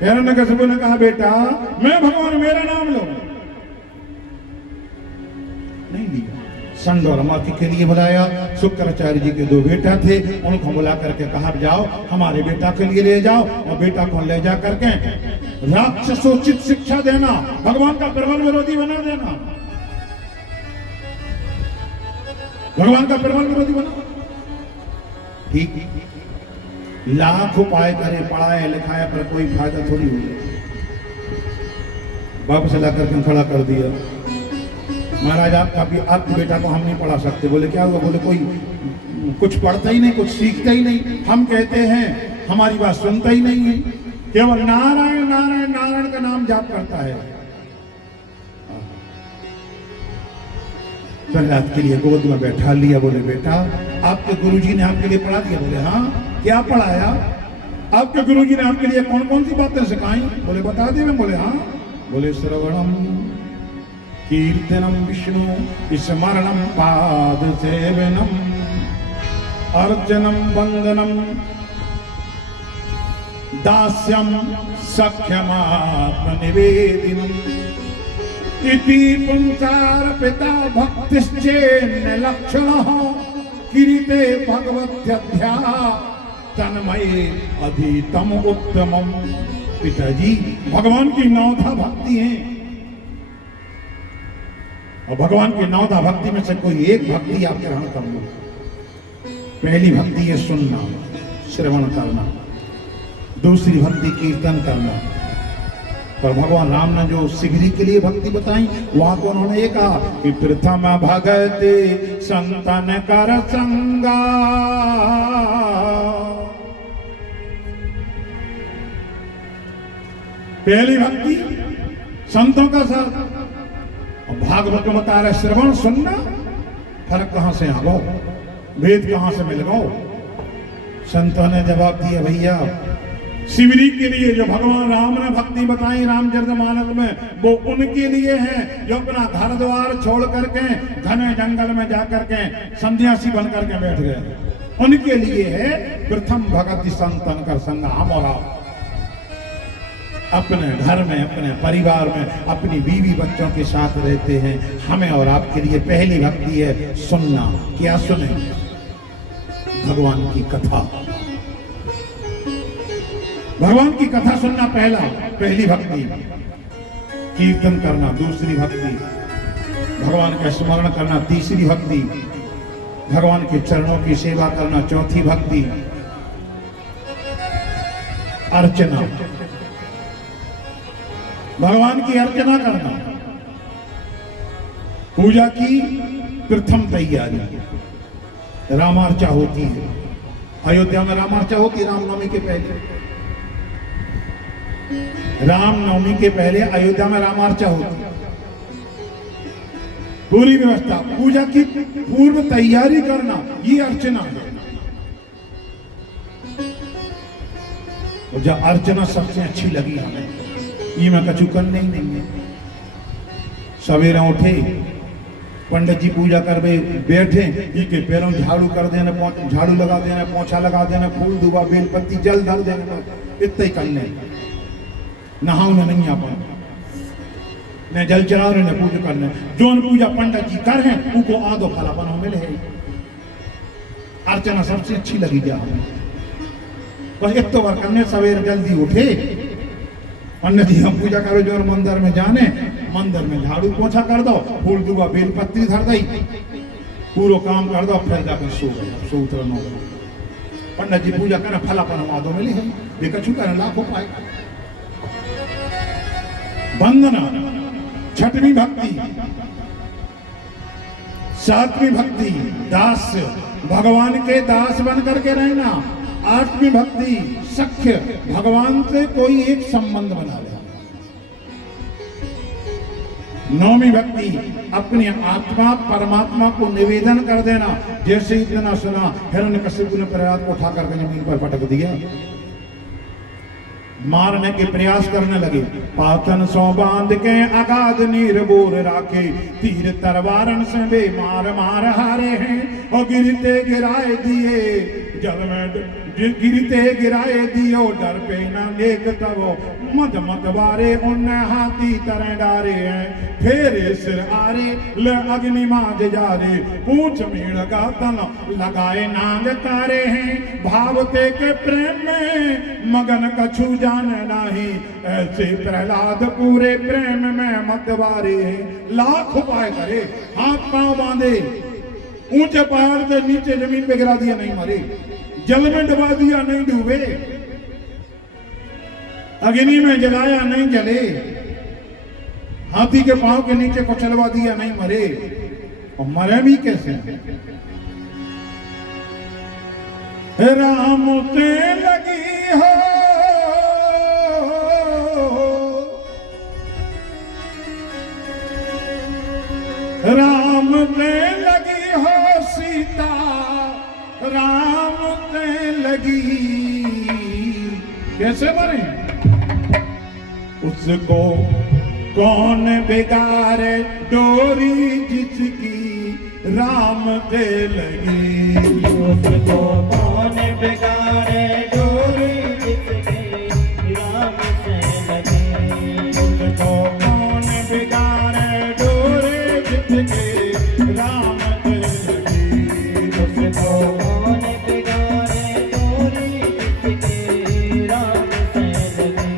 हिरण्यकशिपु ने कहा बेटा मैं भगवान, मेरा नाम लो। नहीं लिया। संड और अमात्य के लिए बुलाया। शुक्राचार्य जी के 2 बेटा थे, उनको बुला करके कहा जाओ हमारे बेटा के लिए ले जाओ, और बेटा को ले जा करके राक्षसोचित शिक्षा देना, भगवान का प्रबल विरोधी बना देना, भगवान का प्रबल विरोधी बना। ठीक, लाख उपाय करे, पढ़ाए लिखाए पर कोई फायदा थोड़ी हुई। बाप से लाकर के खड़ा कर दिया। महाराज आपके बेटा को हम नहीं पढ़ा सकते। बोले क्या हुआ? बोले कोई कुछ पढ़ता ही नहीं, कुछ सीखता ही नहीं। हम कहते हैं हमारी बात सुनता ही नहीं है, केवल नारायण नारायण नारायण का नाम जाप करता है। प्रहलाद के लिए गोद में बैठा लिया। बोले बेटा आपके गुरुजी ने आपके लिए पढ़ा दिया? बोले हाँ। क्या पढ़ाया? आपके गुरुजी ने आपके लिए कौन कौन सी बातें सिखाई? बोले बता दे। बोले हाँ। बोले श्रवणम कीर्तनम विष्णु स्मरणम पाद सेवनम अर्चनम वंदनम दास्यम सख्यमात्म निवेदिनम इति पुंसार पिता भक्तिश्चेन्न लक्षणः किरीते भगवत्यध्या तन्मये अधीतम उत्तमम। पिताजी भगवान की 9 भक्ति है, और भगवान की 9 भक्ति में से कोई एक भक्ति आप ग्रहण कर लो। पहली भक्ति है सुनना, श्रवण करना। दूसरी भक्ति कीर्तन करना। पर भगवान राम ने जो सिगरी के लिए भक्ति बताई, वहां तो उन्होंने ये कहा कि प्रथम भगते संतन कर संगा। पहली भक्ति संतों का साथ। भागवत में बता रहे श्रवण सुनना। फर्क कहां से आ गो? वेद कहां से मिल गो? संतों ने जवाब दिया भैया शिवरी के लिए जो भगवान राम ने भक्ति बताई रामचरितमानस में, वो उनके लिए है जो अपना घर द्वार छोड़ करके घने जंगल में जाकर के सन्यासी बन करके बैठ गए। उनके लिए है प्रथम भगति संतन कर संग। हम और आप अपने घर में, अपने परिवार में, अपनी बीवी बच्चों के साथ रहते हैं। हमें और आपके लिए पहली भक्ति है सुनना। क्या सुने? भगवान की कथा। भगवान की कथा सुनना पहली भक्ति, कीर्तन करना दूसरी भक्ति, भगवान का स्मरण करना तीसरी भक्ति, भगवान के चरणों की सेवा करना चौथी भक्ति, अर्चना, भगवान की अर्चना करना, पूजा की प्रथम तैयारी, रामार्चा होती है। अयोध्या में रामार्चा होती है रामनवमी के पहले। रामनवमी के पहले अयोध्या में रामार्चा होती है। पूरी व्यवस्था, पूजा की पूर्व तैयारी करना, ये अर्चना है। और जब अर्चना सबसे अच्छी लगी हमें, ये मैं कछु करने ही नहीं है। सवेरे उठे, पंडित जी पूजा करवे बैठे, ये के पैरों झाड़ू कर देना, झाड़ू लगा देना, पोछा लगा देना, फूल दुबा बेलपत्ती जल धर देना, इतना ही करने। नहाओ नहीं अपन, न जल चढ़ाओ न पूजा करने। जोन पूजा पंडित जी कर हैं उनको आधो फलापन हो मिले। अर्चना सबसे अच्छी लगी जा हमें। बस एक तो बार करने, सवेरे जल्दी उठे, पंडित जी हम पूजा करो जो मंदिर में जाने, मंदिर में झाड़ू पोछा कर दो, फूल दुआ बेलपत्ती धर दई, पूरा काम कर दो, फिर जाकर सो गए। सो उतर 9 बजे पंडित जी पूजा करे, फलापन आदो मिली है। देखा चुका लाखों पाए। वंदना छठवीं भक्ति, सातवीं भक्ति दास, भगवान के दास बन करके रहना। आठवीं भक्ति सख्य, भगवान से कोई एक संबंध बना ले। नौवीं भक्ति अपनी आत्मा परमात्मा को निवेदन कर देना। जैसे इतना सुना, हिरण्यकशिपु ने प्रहलाद को उठा करके जमीन पर पटक दिया, मारने के प्रयास करने लगे। पातन सौ बांध के अगाध नीर बोर राखे, तीर तरवारन से बे मार मार हारे हैं। और गिरते गिराए दिए जल में, गिरते गिराए दियो डर पे न लेख तबो, मद मत बारे उन हाथी तरह डारे हैं। फेरे सिर आरे ले अग्नि माज जारे, पूछ मीण का तन लगाए नाग तारे हैं। भावते के प्रेम में मगन कछु जान नाही, ऐसे प्रहलाद पूरे प्रेम में मत बारे हैं। लाख उपाय करे, हाथ पांव बांधे, ऊंचे पहाड़ से नीचे जमीन पे गिरा दिया नहीं मरे, जल में डुबा दिया नहीं डूबे, अग्नि में जलाया नहीं जले, हाथी के पांव के नीचे को चलवा दिया नहीं मरे। और मरे भी कैसे? राम से लगी हो राम से लगी हो सीता, राम से लगी। कैसे मरे? उसको कौन बिगाड़े डोरी जिसकी राम से लगी। उसको कौन बिगाड़े डोरी जिसकी राम से लगी। उसको कौन बिगाड़े डोरी जिसकी राम से लगी। उसको कौन बिगाड़े डोरी जिसकी राम से लगी।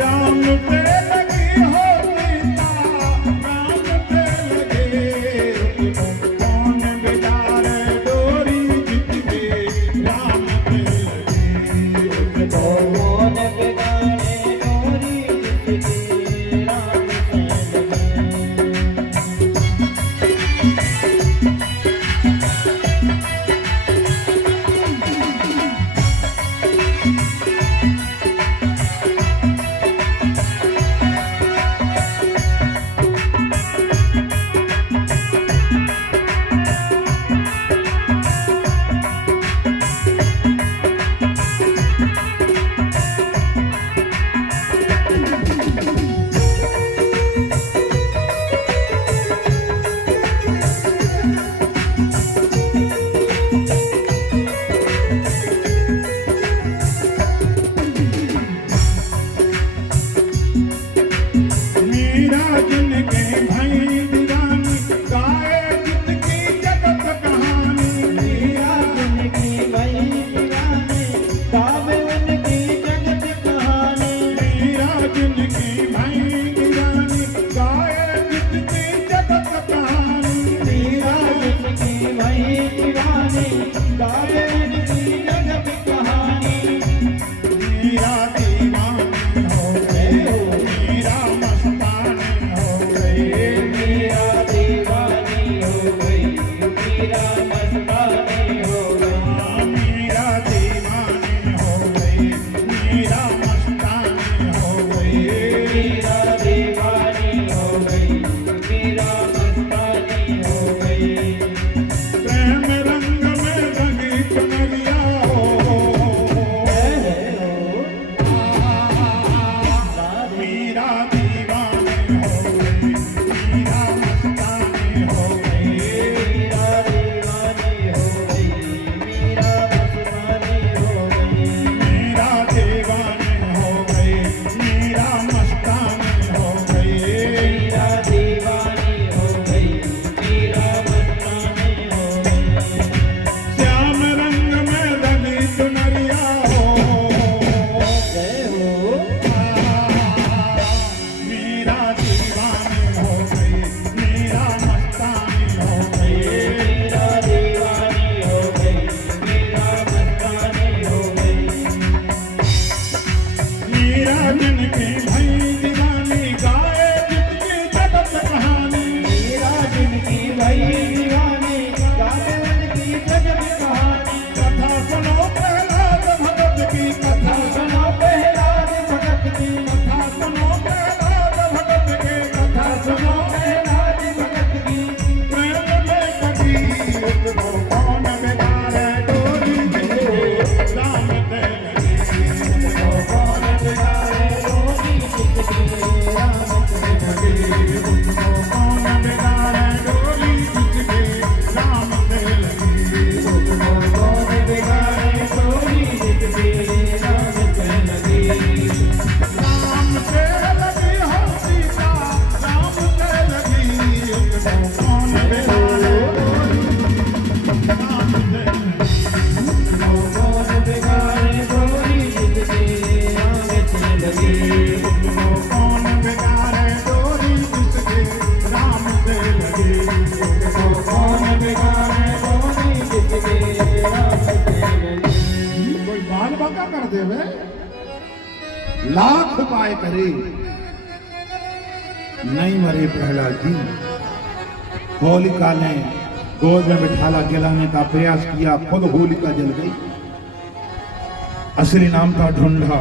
राम पे लगी हो सीता, राम पे लगे। कौन बिगाड़े डोरी जिसकी राम पे लगी। उसको कौन बिगाड़े डोरी जिसकी राम से लगी। लाख उपाय करे, नहीं मरे प्रहलाद जी। होलिका ने गोद में बिठाला, जलाने का प्रयास किया, खुद होलिका जल गई। असली नाम था ढूंढा।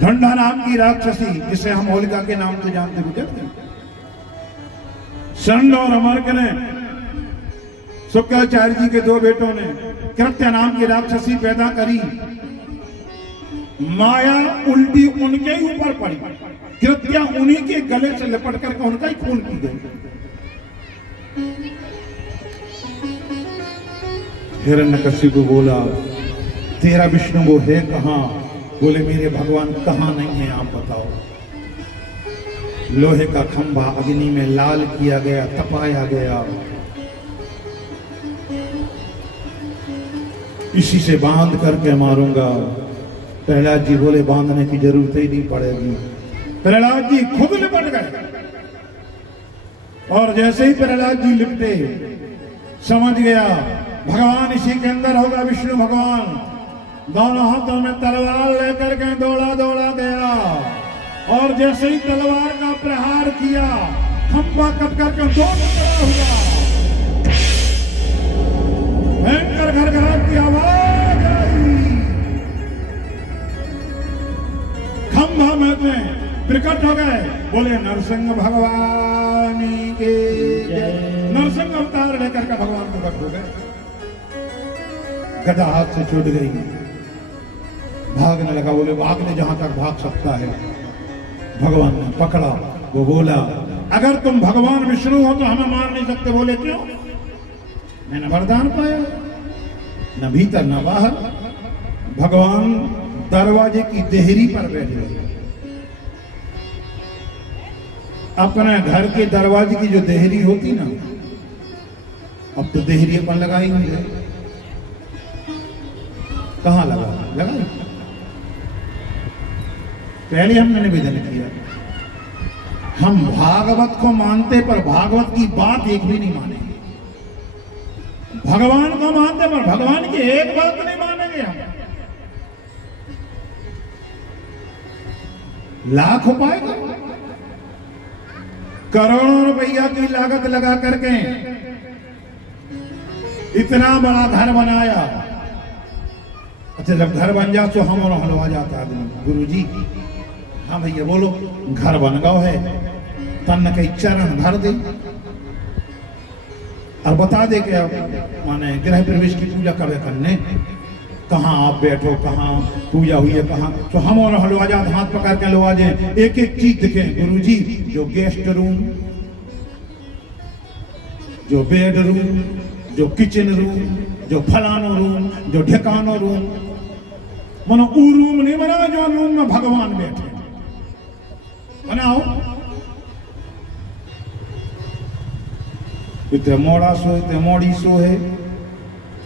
ढूंढा नाम की राक्षसी, जिसे हम होलिका के नाम से जानते गुजर गए। षंड और अमर्क ने, शुक्राचार्य जी के दो बेटों ने कृत्या नाम की राक्षसी पैदा करी। माया उल्टी उनके ही ऊपर पड़ी, कृत्या उन्हीं के गले से लिपट करके उनका ही खून पी गई। हिरण्यकशिपु बोला, तेरा विष्णु वो है कहां? बोले, मेरे भगवान कहां नहीं है, आप बताओ। लोहे का खंभा अग्नि में लाल किया गया, तपाया गया, इसी से बांध करके मारूंगा। प्रहलाद जी बोले, बांधने की जरूरत ही नहीं पड़ेगी। प्रहलाद जी खुद लिपट गए, और जैसे ही प्रहलाद जी लिपटे, समझ गया भगवान इसी के अंदर होगा, विष्णु भगवान। दोनों हाथों में तलवार लेकर के दौड़ा दौड़ा गया, और जैसे ही तलवार का प्रहार किया, खंभा कट करके दो टुकड़ा हुआ। भयंकर घरघराहट की आवाज आई, खंभा में प्रकट हो गए। बोले, नरसिंह भगवान के जय। नरसिंह अवतार लेकर के भगवान प्रकट हो गए। गदा हाथ से छूट गई, भागने लगा। बोले, भागने जहां तक भाग सकता है। भगवान ने पकड़ा, वो बोला, अगर तुम भगवान विष्णु हो तो हमें मार नहीं सकते। बोले, क्यों? मैंने वरदान पाया, न भीतर न बाहर। भगवान दरवाजे की देहरी पर बैठ गए। अपने घर के दरवाजे की जो देहरी होती ना, अब तो देहरी अपन लगाई हुई है, कहां लगा? पहले हमने निवेदन किया, हम भागवत को मानते पर भागवत की बात एक भी नहीं मानेंगे। भगवान को मानते पर भगवान की एक बात नहीं मानेंगे हम। लाख उपाय करोड़ों रुपया की लागत लगा करके इतना बड़ा घर बनाया। अच्छा, जब घर बन जा तो हम और हलवा जाता आदमी, गुरुजी हाँ भैया बोलो, घर बन गया है, तन कई चरण भर दे और बता दे कि आप माने गृह प्रवेश की पूजा कब करने, कहाँ आप बैठो, कहाँ पूजा हुई है, कहाँ। तो हम और हलवा जात हाथ पकड़ के लवा जाए, एक एक चीज दिखे। गुरुजी, जो गेस्ट रूम, जो बेडरूम, जो किचन रूम, जो फलानो रूम, जो ठिकानो रूम, मनो वो रूम नहीं बना जो रूम में भगवान बैठे, बनाओ। इतने मोड़ा सो, इतने मोड़ी सो है,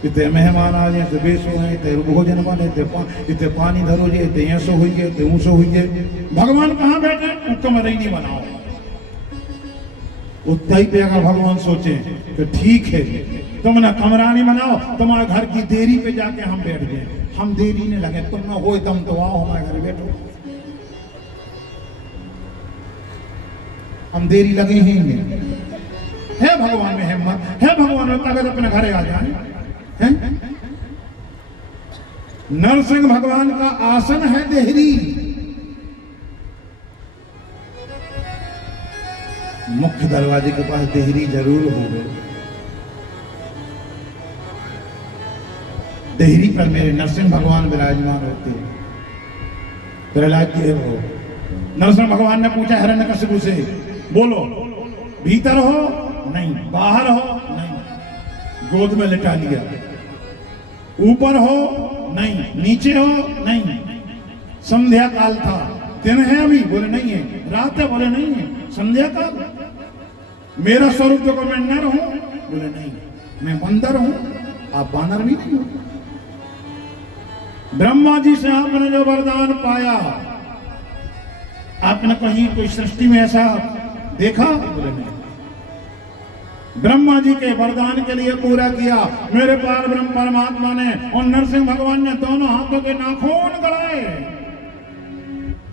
इतने मेहमान आ जाए, बेसो है, इतने भोजन बने, इतने पानी धरो जे, इतने ऐसो हुई है, इतने ऊसो हुई है। भगवान कहाँ बैठे? कमरे ही नहीं बनाओ। उतना ही पे अगर भगवान सोचे कि ठीक है, तुम ना कमरा नहीं बनाओ, तुम्हारे घर की देरी पे जाके हम बैठ गए, हम देरी नहीं लगे, तुम ना हो दम तो आओ हमारे घर बैठो। हम देरी लगे ही नहीं। है भगवान में हिम्मत, है भगवान में ताकत, अपने घरे आ जाए। नरसिंह भगवान का आसन है देहरी। मुख्य दरवाजे के पास देहरी जरूर हो गए। देहरी पर मेरे नरसिंह भगवान विराजमान होते। प्रहलाद जी हो। नरसिंह भगवान ने पूछा हिरण्यकशिपु से, बोलो भीतर हो? नहीं। बाहर हो? नहीं। गोद में लिटा लिया। ऊपर हो? नहीं। नीचे हो? नहीं। संध्या काल था। दिन है अभी? बोले नहीं है। रात है? बोले नहीं है। संध्या काल। मेरा स्वरूप देखो, मैं नर हूं? बोले नहीं, मैं बंदर हूं, आप बानर भी नहीं हो। ब्रह्मा जी से आपने जो वरदान पाया, आपने कहीं कोई सृष्टि में ऐसा देखा? बोले नहीं। ब्रह्मा जी के वरदान के लिए पूरा किया। मेरे पार ब्रह्म परमात्मा ने और नरसिंह भगवान ने दोनों हाथों के नाखून गड़ाए,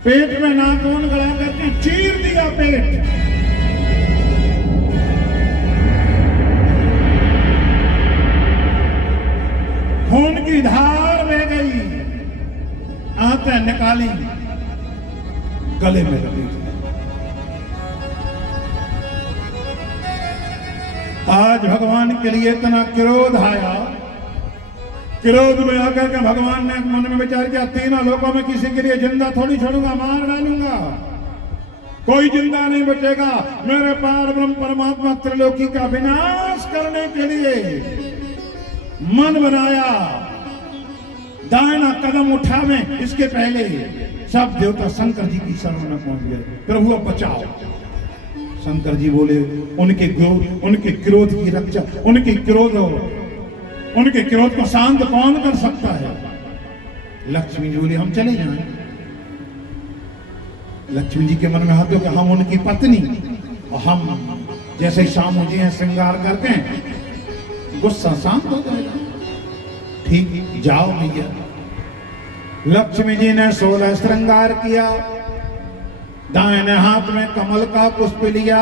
पेट में नाखून गड़ा करके चीर दिया पेट। खून की धार बह गई, आंतें निकाली, गले में लगी। आज भगवान के लिए इतना क्रोध आया, क्रोध में आकर के भगवान ने मन में विचार किया, तीनों लोकों में किसी के लिए जिंदा थोड़ी छोड़ूंगा, मार डालूंगा, कोई जिंदा नहीं बचेगा। मेरे पार ब्रह्म परमात्मा त्रिलोकी का विनाश करने के लिए मन बनाया, दाहिना कदम उठावे इसके पहले सब देवता शंकर जी की शरण में पहुंच गए। प्रभु अब बचाओ। शंकर जी बोले, उनके क्रोध की रक्षा, उनके क्रोध को शांत कौन कर सकता है? लक्ष्मी जी बोली, हम चले जाएं। लक्ष्मी जी के मन में हाथ हो कि हम उनकी पत्नी, और हम जैसे शाम हो हैं श्रृंगार करके गुस्सा शांत हो जाएगा। ठीक, जाओ भैया। लक्ष्मी जी ने 16 श्रृंगार किया, दाहिने हाथ में कमल का पुष्प लिया,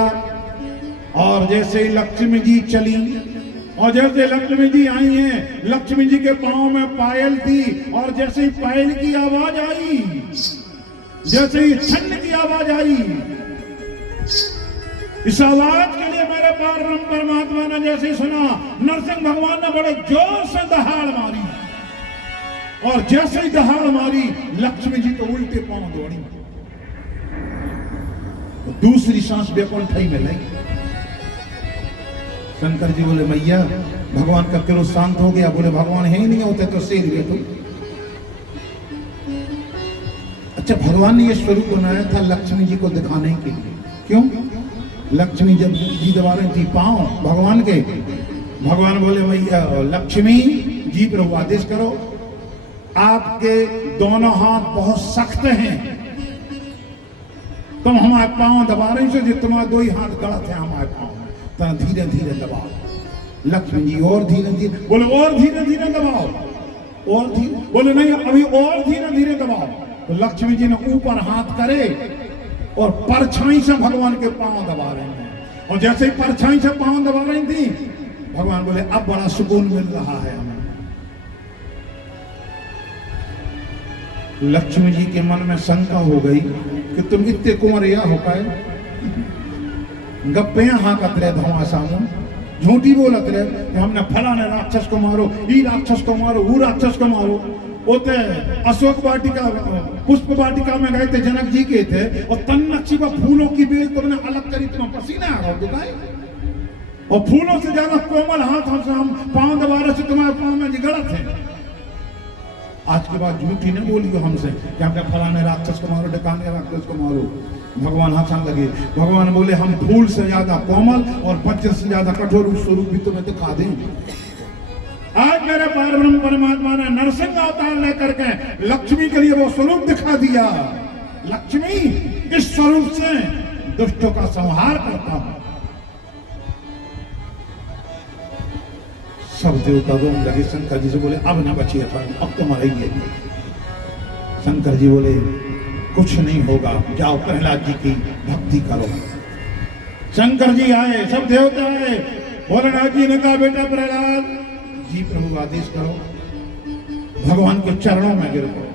और जैसे ही लक्ष्मी जी चली और जैसे लक्ष्मी जी आई हैं, लक्ष्मी जी के पांव में पायल थी, और जैसे ही पायल की आवाज आई, जैसे ही छन्न की आवाज आई, इस आवाज के लिए मेरे पार ब्रह्म परमात्मा ने जैसे ही सुना, नरसिंह भगवान ने बड़े जोर से दहाड़ मारी, और जैसे ही दहाड़ मारी, लक्ष्मी जी तो उल्टे पांव दौड़ी, दूसरी सांस बैकुंठ में लगी। शंकर जी बोले, मैया भगवान का क्रोध शांत हो गया। बोले, भगवान है ही नहीं होते तो शेर बैठो। अच्छा, भगवान ने ये स्वरूप बनाया था लक्ष्मी जी को दिखाने के लिए। क्यों? लक्ष्मी जब जी दबा रही थी पांव भगवान के, भगवान बोले, मैया लक्ष्मी जी प्रभु आदेश करो, आपके दोनों हाथ बहुत सख्त हैं, तुम हमारे पांव दबा रही हो, तुम्हारे दो ही हाथ गलत है हमारे पांव में, तो धीरे धीरे दबाओ। लक्ष्मी जी और धीरे धीरे बोले, और धीरे धीरे दबाओ, और धीरे, बोले नहीं अभी और धीरे धीरे दबाओ। तो लक्ष्मी जी ने ऊपर हाथ करे और परछाई से भगवान के पांव दबा रहे हैं, और जैसे ही परछाई से पांव दबा रही थी, भगवान बोले, अब बड़ा सुकून मिल रहा है हमें। लक्ष्मी जी के मन में शंका हो गई कि तुम इतने कुंवरिया हो पाए, गप्पे हाँकत रहे धमासा में, झूठी बोलत रहे कि हमने फलाने राक्षस को मारो, ई राक्षस को मारो, वो राक्षस को मारो। ओते अशोक वाटिका, पुष्प वाटिका में गए थे, जनक जी के थे, और तन्नक्षी व फूलों की बेल तुमने अलग करी, तुम्हें पसीना आ रहा दुकाई, और फूलों से ज्यादा कोमल हाथ हम पांव दबा रहे से तुम्हारे पांव में गलत है। आज के बाद झूठी नहीं बोली हमसे कि हमने फलाने राक्षस को मारो, ढकाने राक्षस को मारो। भगवान हंसने लगे। भगवान बोले, हम फूल से ज्यादा कोमल और वज्र से ज्यादा कठोर स्वरूप भी तुम्हें दिखा देंगे। आज मेरे पार ब्रह्म परमात्मा ने नरसिंह अवतार लेकर के लक्ष्मी के लिए वो स्वरूप दिखा दिया। लक्ष्मी, इस स्वरूप से दुष्टों का संहार करता हूं। सब देवता रोने लगे। शंकर जी से बोले, अब ना बचिए, अब तो मरेंगे। शंकर जी बोले, कुछ नहीं होगा, जाओ प्रहलाद जी की भक्ति करो। शंकर जी आए, सब देवता आए। भोलेनाथ जी ने कहा, बेटा प्रहलाद जी प्रभु आदेश करो, भगवान के चरणों में गिर पड़ो।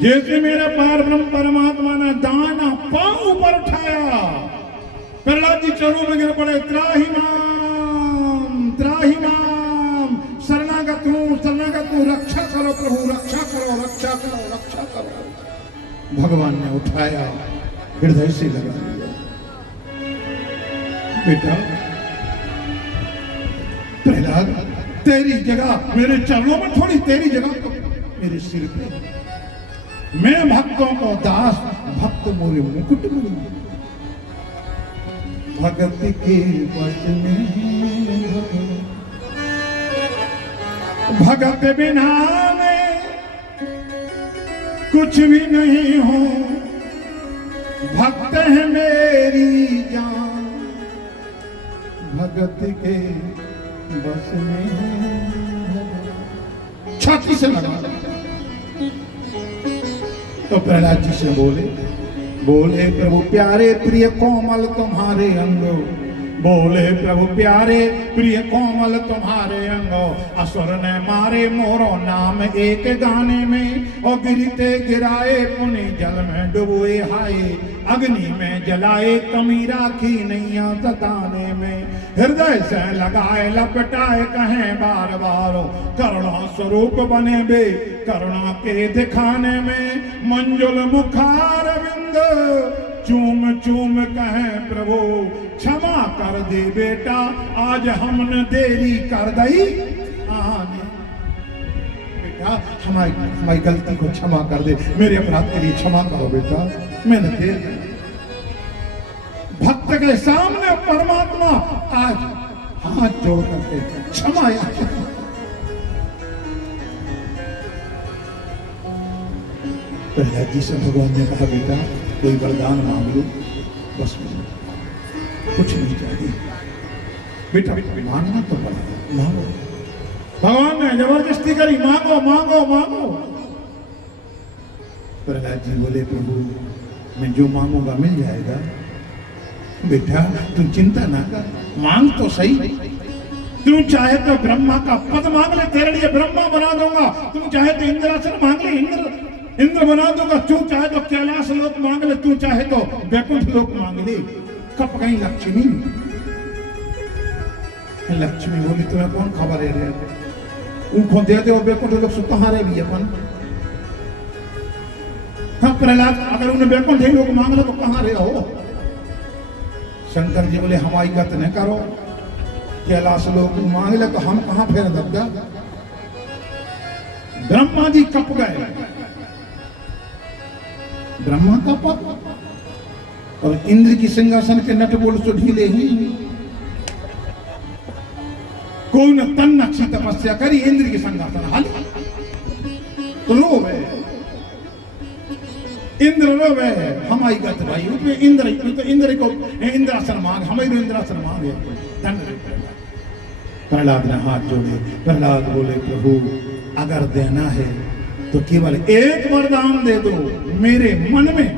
जैसे मेरे पार ब्रह्म परमात्मा ने दाना पांव ऊपर उठाया, प्रहलाद जी चरणों में गिर पड़े। त्राहिमाम, शरणागत हूं, रक्षा करो प्रभु, रक्षा करो, रक्षा करो, रक्षा करो। भगवान ने उठाया, हृदय से लगा दिया। बेटा प्रहलाद, तेरी जगह मेरे चरणों में थोड़ी, तेरी जगह तो मेरे सिर पे। मैं भक्तों को दास, भक्त मोरे मुकुट मणि। भगत के वश में भगत बिना मैं कुछ भी नहीं हूं। भक्त है मेरी जान, जगत के बस में है। छाती से लगा। तो प्रहलाद जी से बोले प्रभु प्यारे प्रिय कोमल तुम्हारे अंगो, बोले प्रभु प्यारे प्रिय कोमल तुम्हारे अंगो, असुर ने मारे मोरो नाम एक गाने में, और गिरते गिराए पुनि जल में डुबोए हाय, अग्नि में जलाए कमी राखी नैया सताने में, हृदय से लगाए लपटाए कहें बार बार, करुणा स्वरूप बने बे करुणा के दिखाने में, मंजुल मुखार बिंद चूम चूम कहे प्रभु क्षमा कर दे बेटा, आज हमने देरी कर दई आने। बेटा हमारी गलती को क्षमा कर दे, मेरे अपराध के लिए क्षमा करो बेटा, मैंने देर कर। भक्त के सामने परमात्मा आज हाथ जोड़ करके क्षमा याचना। प्रहलाद जी से भगवान ने कहा बेटा कोई वरदान मांग लो, बस कुछ नहीं चाहिए बेटा, मांगना तो बड़ा मांगो। भगवान ने जबरदस्ती करी, मांगो मांगो मांगो। प्रहलाद जी बोले प्रभु मैं जो मांगूंगा मिल जाएगा। बेटा तुम चिंता ना कर, मांग तो सही, तुम चाहे तो ब्रह्मा का पद मांग ले, तेरे लिए ब्रह्मा बना दूंगा, तुम चाहे तो इंद्रासन मांग ले, इंद्र बना दूंगा, तू चाहे तो कैलाश लोक मांग ले, तू चाहे तो वैकुंठ लोक मांग ले। कब कहीं लक्ष्मी बोली तुम्हें कौन खबर है, उनको दे दो वैकुंठ लोक से कहां रहे भी अपन। हाँ प्रहलाद अगर उन्हें वैकुंठ लोक मांग ले तो कहां रहे हो। शंकर जी बोले हमारी गत न करो, कैलाश लोक मांग ले तो हम कहां फेर दबदा। ब्रह्मा जी कप गए, ब्रह्मा का पद और इंद्र की सिंहासन के नट बोल तो ढीले ही। कोई न तन नक्षी तपस्या करी, इंद्र की सिंहासन हाल तो रोवे, इंद्र रोवे हमारी गत भाई, उसमें इंद्र को इंद्रासन मांग, हमारी इंद्रासन मांग है। प्रहलाद ने हाथ जोड़े, प्रहलाद बोले प्रभु अगर देना है तो केवल एक वरदान दे दो, मेरे मन में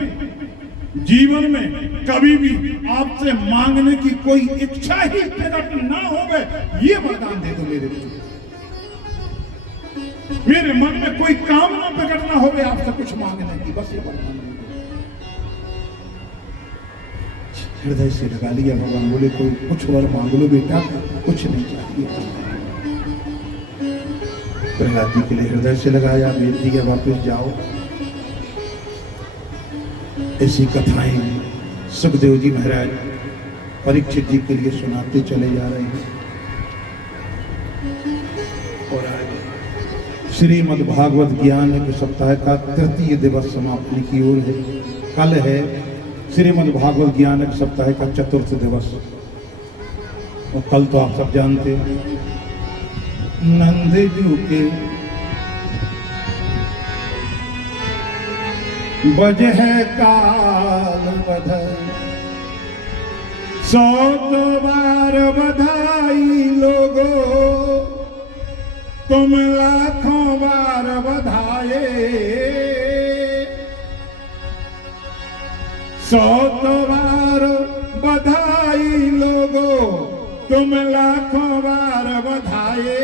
जीवन में कभी भी आपसे मांगने की कोई इच्छा ही प्रकट ना होवे, ये वरदान दे दो मेरे को। मेरे मन में कोई कामना प्रकट ना होवे आपसे कुछ मांगने की, बस ये वरदान दे दो। हृदय से लगा लिया। भगवान बोले कोई कुछ और मांग लो बेटा, कुछ नहीं चाहिए। प्रहलाद जी के लिए हृदय से लगाया, बेटी के वापस जाओ। ऐसी कथाएं सुखदेव जी महाराज परीक्षित जी के लिए सुनाते चले जा रहे हैं। और आज श्रीमद् भागवत ज्ञान के सप्ताह का तृतीय दिवस समाप्ति की ओर है। कल है श्रीमद् भागवत ज्ञान के सप्ताह का चतुर्थ दिवस, और कल तो आप सब जानते हैं नंद जी के बजह काल बधाई, 100 बार बधाई लोगो, तुम लाखों बार बधाए। 100 बार बधाई लोगो, तुम लाखों बार बधाए।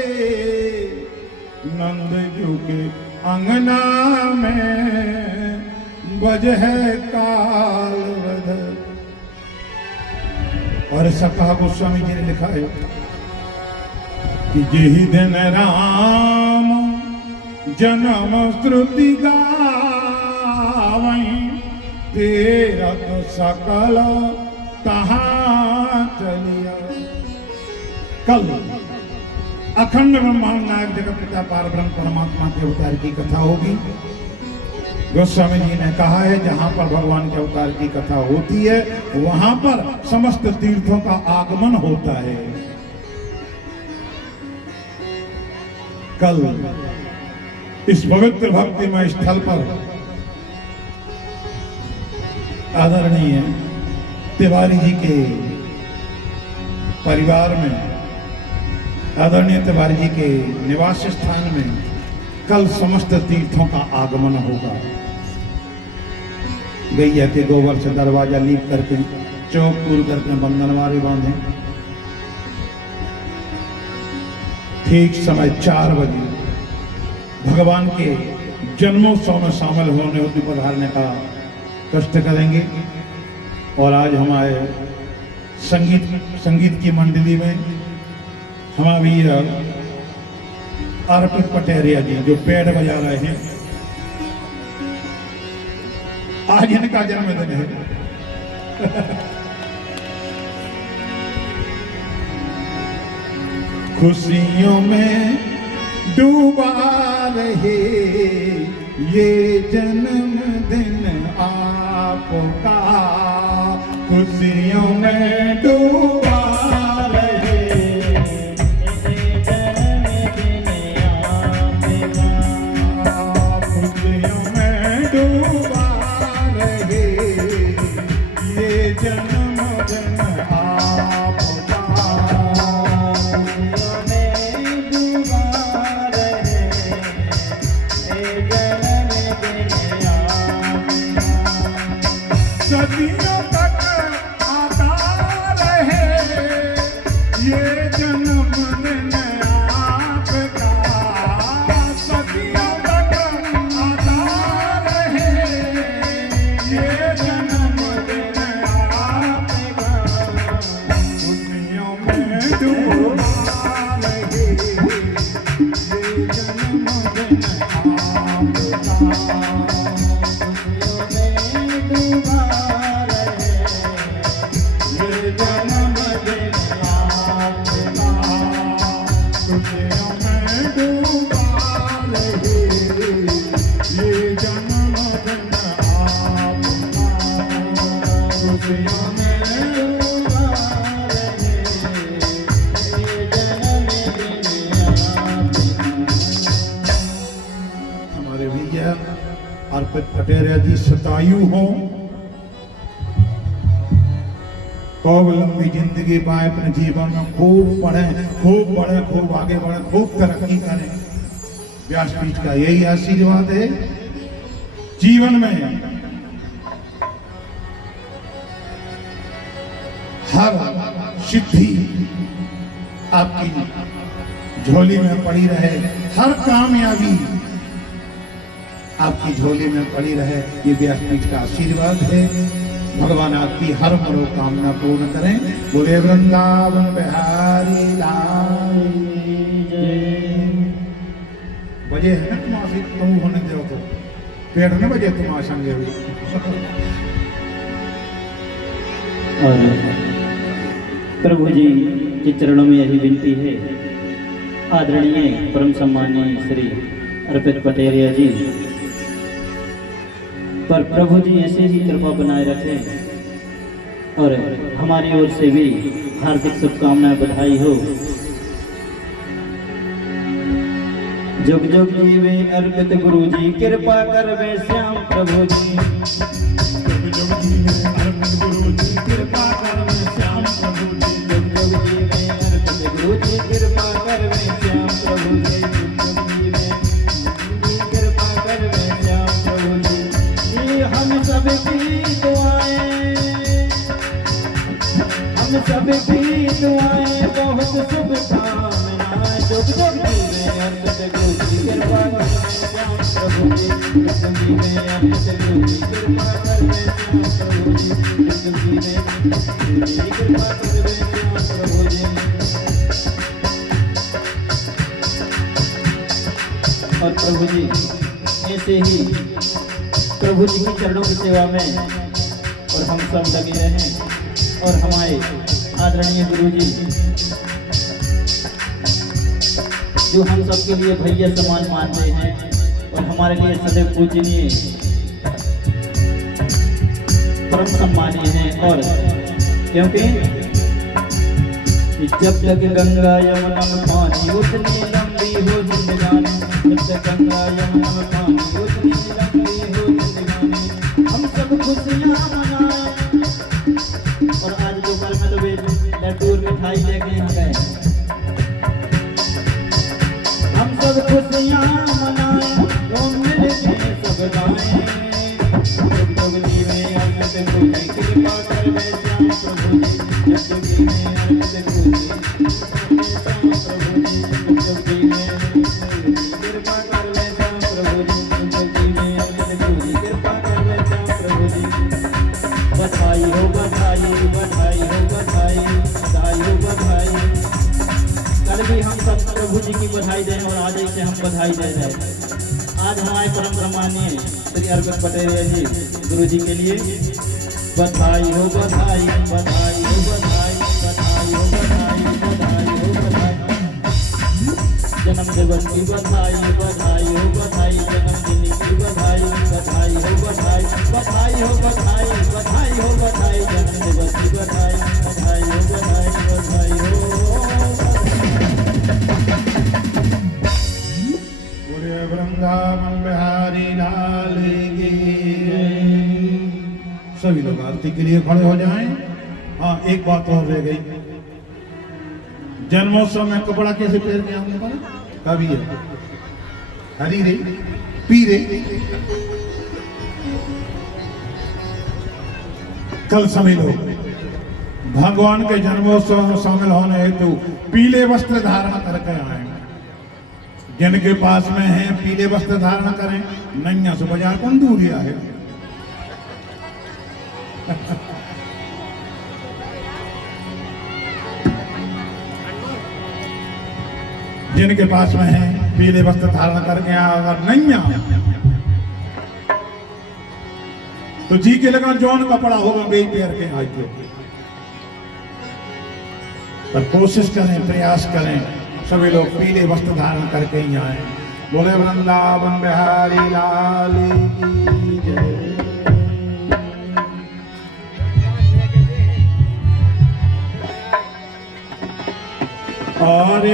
नंद जी के अंगना में बजह काल बधाई। और सका गोस्वामी जी ने लिखा है कि जेहि दिन राम जन्म श्रुति गावई, तीरथ सकल तहां चलिया। कल अखंड ब्रह्मांड नायक जगत पिता पार ब्रह्म परमात्मा के अवतार की कथा होगी। गोस्वामी जी ने कहा है जहां पर भगवान के अवतार की कथा होती है वहां पर समस्त तीर्थों का आगमन होता है। कल इस पवित्र भक्तिमय स्थल पर आदरणीय तिवारी जी के परिवार में आदरणीय तिवारी जी के निवास स्थान में कल समस्त तीर्थों का आगमन होगा। गैया के गोबर से दरवाजा लीप करके चौक पूर करके बंधनवारे बांधे। ठीक समय 4 बजे भगवान के जन्मोत्सव में शामिल होने हेतु पधारने का कष्ट करेंगे। और आज हमारे संगीत की मंडली में हमारे अर्पित पटेरिया जी जो पेड़ बजा रहे हैं, आज इनका जन्मदिन है। खुशियों में डूबा रहे ये जन्मदिन आपका, खुशियों में डूबा रहे खुशियों में डूबा रहे ये जन्मदिन आपका, सदियों तक आता रहे ये जन्मदिन आपका, सदियों तक आता रहे ये जन्मदिन आपका, खुशियों में डूबा रहे ये जन्मदिन आपका। हमारे भैया अर्पित पटेरिया जी शतायु हो, खूब लंबी जिंदगी पाए, अपने जीवन में खूब पढ़े, खूब बढ़े, खूब आगे बढ़े, खूब तरक्की करें। व्यासपीठ का यही आशीर्वाद है। जीवन में हर सिद्धि आपकी झोली में पड़ी रहे, हर कामयाबी आपकी झोली में पड़ी रहे, ये व्यासपीठ का आशीर्वाद है। भगवान आपकी हर मनोकामना पूर्ण करें। बोले वृंदावन बिहारी लाल बजे है ना तुम आशी तुम होने दो तो पेड़ न बजे तुम आशंगे हुई। और प्रभु जी के चरणों में यही विनती है, आदरणीय परम सम्मानीय श्री अर्पित पटेरिया जी पर प्रभु जी ऐसे ही कृपा बनाए रखें और हमारी ओर से भी हार्दिक शुभकामनाएं, बधाई हो। जुग जुग जीवे अर्पित गुरु जी, कृपा करवे श्याम प्रभु जी। जुग जुग जीवे अर्पित गुरु जी, कृपा करवे श्याम प्रभु जी। जुग जुग जीवे अर्पित गुरु जी, कृपा करवे श्याम प्रभु जी। जुग जुग जीवे कृपा करवे श्याम प्रभु जी। हम सबकी दुआएं, हम सबकी दुआएं, बहुत शुभकामनाएं। जुग जुग जीवे अर्पित गुरु जी, कृपा करवे श्याम प्रभु जी। जुग जीवे अर्पित गुरु जी, कृपा करवे श्याम प्रभु जी। जुग जीवे कृपा करवे श्याम प्रभु जी। और प्रभु जी ऐसे ही प्रभु जी की चरणों की सेवा में और हम सब लगे रहें। और हमारे आदरणीय गुरु जी जो हम सब के लिए भैया समान मानते हैं और हमारे लिए सदैव पूजनीय परम सम्मानीय हैं। और क्योंकि जब तक गंगा यमुना में पानी उतनी लंबी हो जिंदगानी, जब तक गंगा यमुना में पानी उतनी लंबी हो जिंदगानी, हम सब खुशियाँ मनाएं। और आज दोपहर में तो लड्डू और मिठाई लेके यहाँ गए। हम सब खुशियाँ मनाएं, वो मिलके सब गाएं। जुग जुग जीवे अमृत गुरु की कृपा कर वे श्याम प्रभु जी। जुग जुग जीवे अमृत गुरु की श्याम प्रभु जी। जुग जुग जीवे कृपा कर वे श्याम प्रभु जी। जुग जुग जीवे अमृत गुरु की कृपा कर वे श्याम प्रभु जी। बधाई हो बधाई, बधाई हो बधाई, बधाई हो बधाई। कल भी हम सब प्रभु जी की बधाई दें और आज से हम बधाई दे रहे। आज हमारे परम ब्रह्मांडीय श्री अर्पित पटेल जी गुरु जी के लिए बधाई हो बधाई, बधाई हो बधाई, बधाई हो बधाई, बधाई हो बधाई। जन्म दिवस की बधाई, बधाई हो बधाई, जन्मदिन की बधाई, बधाई हो बधाई, बधाई हो बधाई, बधाई हो बधाई, जन्म दिवस की बधाई, बधाई हो बधाई, बधाई हो। बोले वृंदावन बिहारी लाल की। सभी लोग आरती के लिए खड़े हो जाएं। हाँ, एक बात और रह गई। जन्मोत्सव में कपड़ा कैसे पहन के आऊंगा? कभी है हरी रे पी रे। कल सभी लोग भगवान के जन्मोत्सव में शामिल होने हेतु पीले वस्त्र धारण करके आए। जिनके पास में है पीले वस्त्र धारण करें, नैया से बाजार कौन दूरिया है। जिनके पास में है पीले वस्त्र धारण करके अगर नैया तो जी के लगा जौन कपड़ा होगा वे पैर के आज के। पर कोशिश करें, प्रयास करें, सभी लोग पीले वस्त्र धारण करके ही आए। बोले वृंदावन बिहारी लाल की जय। और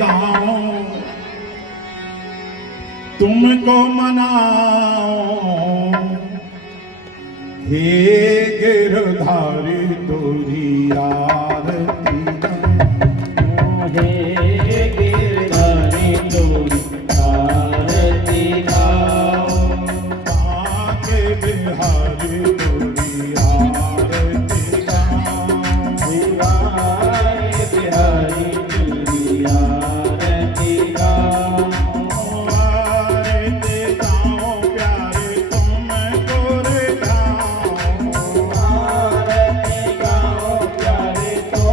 गाओ तुमको मनाओ हे गिरधारी तोरी आरती। हे गिरधारी तोरी आरती गाओ। आके बिहारी तोरी आरती गाओ। बिहारी तोरी आरती गाओ। आरती गाओ प्यारे तुमको रे गाओ। आरती गाओ प्यारे तुमको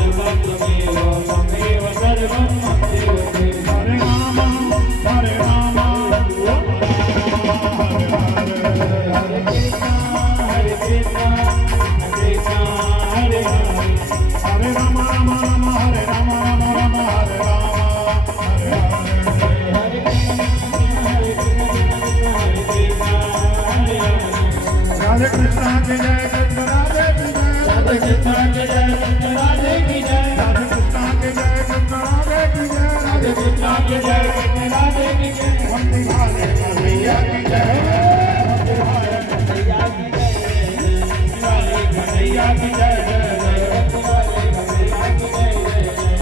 सर्वं त्वमेव त्वमेव सर्वं ममेव देव हरे राम हरे राम हरे हरे हरे कृष्णा हरे कृष्णा कृष्णा हरे हरे हरे राम राम राम हरे राम राम राम हरे राम हरे हरे हरे कृष्णा हरे हरे राधे कृष्णा की जय कृष्ण राधे की जय राधे कृष्णा की जय कृष्ण राधे की जय राधे कृष्णा की जय कृष्ण राधे की जय राधे कृष्णा की जय कृष्ण राधे की जय वंदे भाले कन्हैया की जय वंदे भाले कन्हैया की जय वाले कन्हैया की जय जय जय वाले कन्हैया की जय जय जय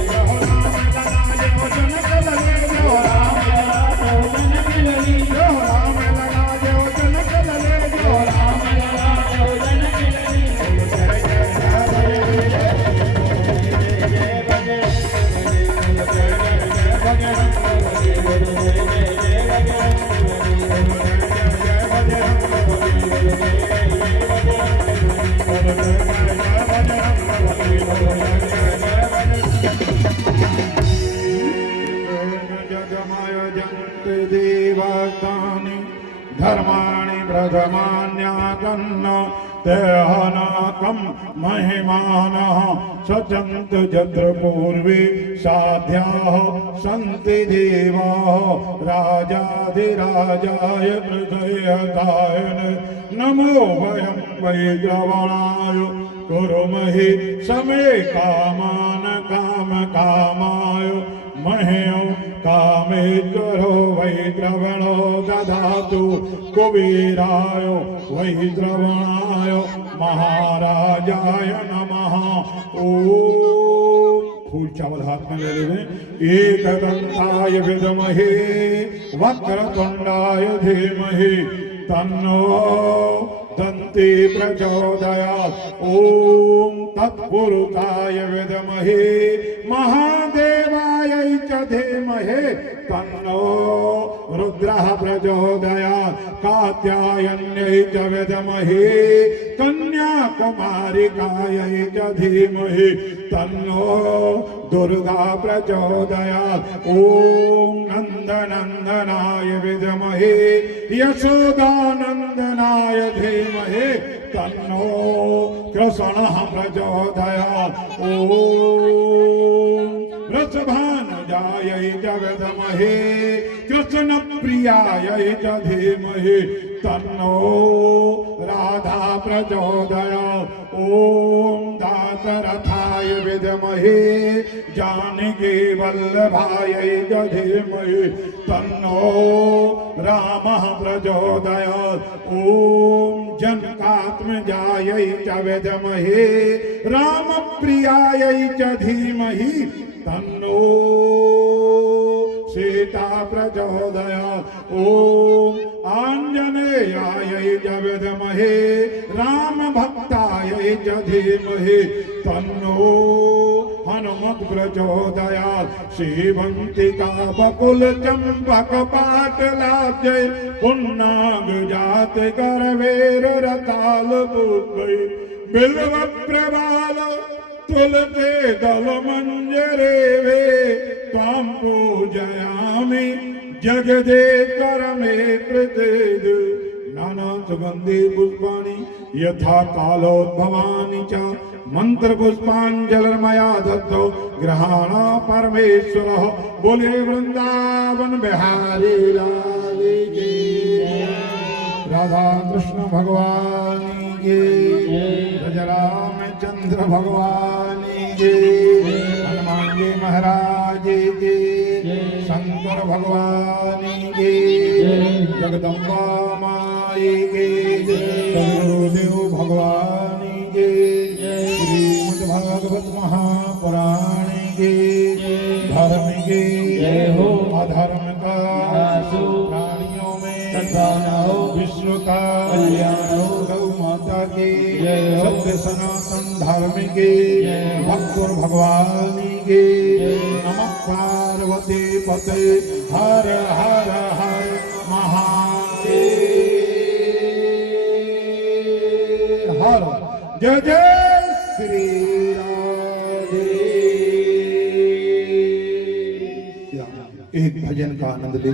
जय हो राम लला जय हो जनक लले जय हो राम लला भोजन की लली जय हो राम लला जय हो जनक लले जय हो राम लला भोजन की लली जय जय जय जगमायजन्ति देवतानि धर्माणि प्रथमान्याकन्न तेहनाकं महिमानः सचन्त यत्र पूर्वे साध्याः सन्ति देवाः राजाधिराजाय प्रजयताय नमो वयं वै द्रवणाय कुरुमहि समे कामान काम कामाय मह्यं कामेश्वरो वै द्रवणो ददातु कुबेराय वै द्रवणाय महाराजाय नमः ओम फूल चावल हाथ में ले लेंगे एकदंताय विद्महे वक्रतुंडाय धीमहि तन्नो दन्ति प्रचोदयात् ओम तत्पुरुषाय विद्महे महादेवाय च धीमहि तन्नो रुद्रः प्रचोदयात् कात्यायन्यै च विद्महे कन्याकुमारिकायै च धीमहि तन्नो दुर्गा प्रचोदयात् ओम नंदनंदनाय विद्महे यशोदानंदनाय धीमहि तन्नो कृष्णः प्रचोदयात् ओम वृषभानुजायै च विद्महे कृष्णप्रियायै च धीमहि तन्नो राधा प्रचोदयात् ओम दासरथाय विद्महे जानकी वल्लभायै च धीमहि तन्नो रामः प्रचोदयात् ओम जनकात्मजायै च विद्महे रामप्रियायै च धीमहि तन्नो सीता प्रचोदयात् ओम आंजनेयायै च विद्महे रामभक्तायै च धीमहि तन्नो हनुमत् प्रचोदयात् श्रीवन्तिका बकुल चम्पक पाटलाब्जै पुन्नाग जात करवेर रताल पुष्पै बिल्व प्रबाल तुलते दल मंजरे वे त्वां पूजयामि जगदेकर मे प्रसीद नाना सुगंधि पुष्पाणि यथा कालोद्भवानि च मंत्र पुष्पांजलिर्मया दत्तो ग्रहाण परमेश्वरः बोले वृंदावन बिहारी लाल की राधा कृष्ण भगवान की रामचंद्र भगवान की हनुमान जी महाराज की शंकर भगवान की जगदम्बा माई की गुरुदेव भगवान की श्रीमद् भागवत महापुराण की धर्म की अधर्म का प्राणियों में विश्व का गौ माता की सत्य सनातन धर्म की भक्तुर भगवान की नमः पार्वती पते हर हर हर महादेव हर जय जय श्री राधे एक भजन का आनंद लेते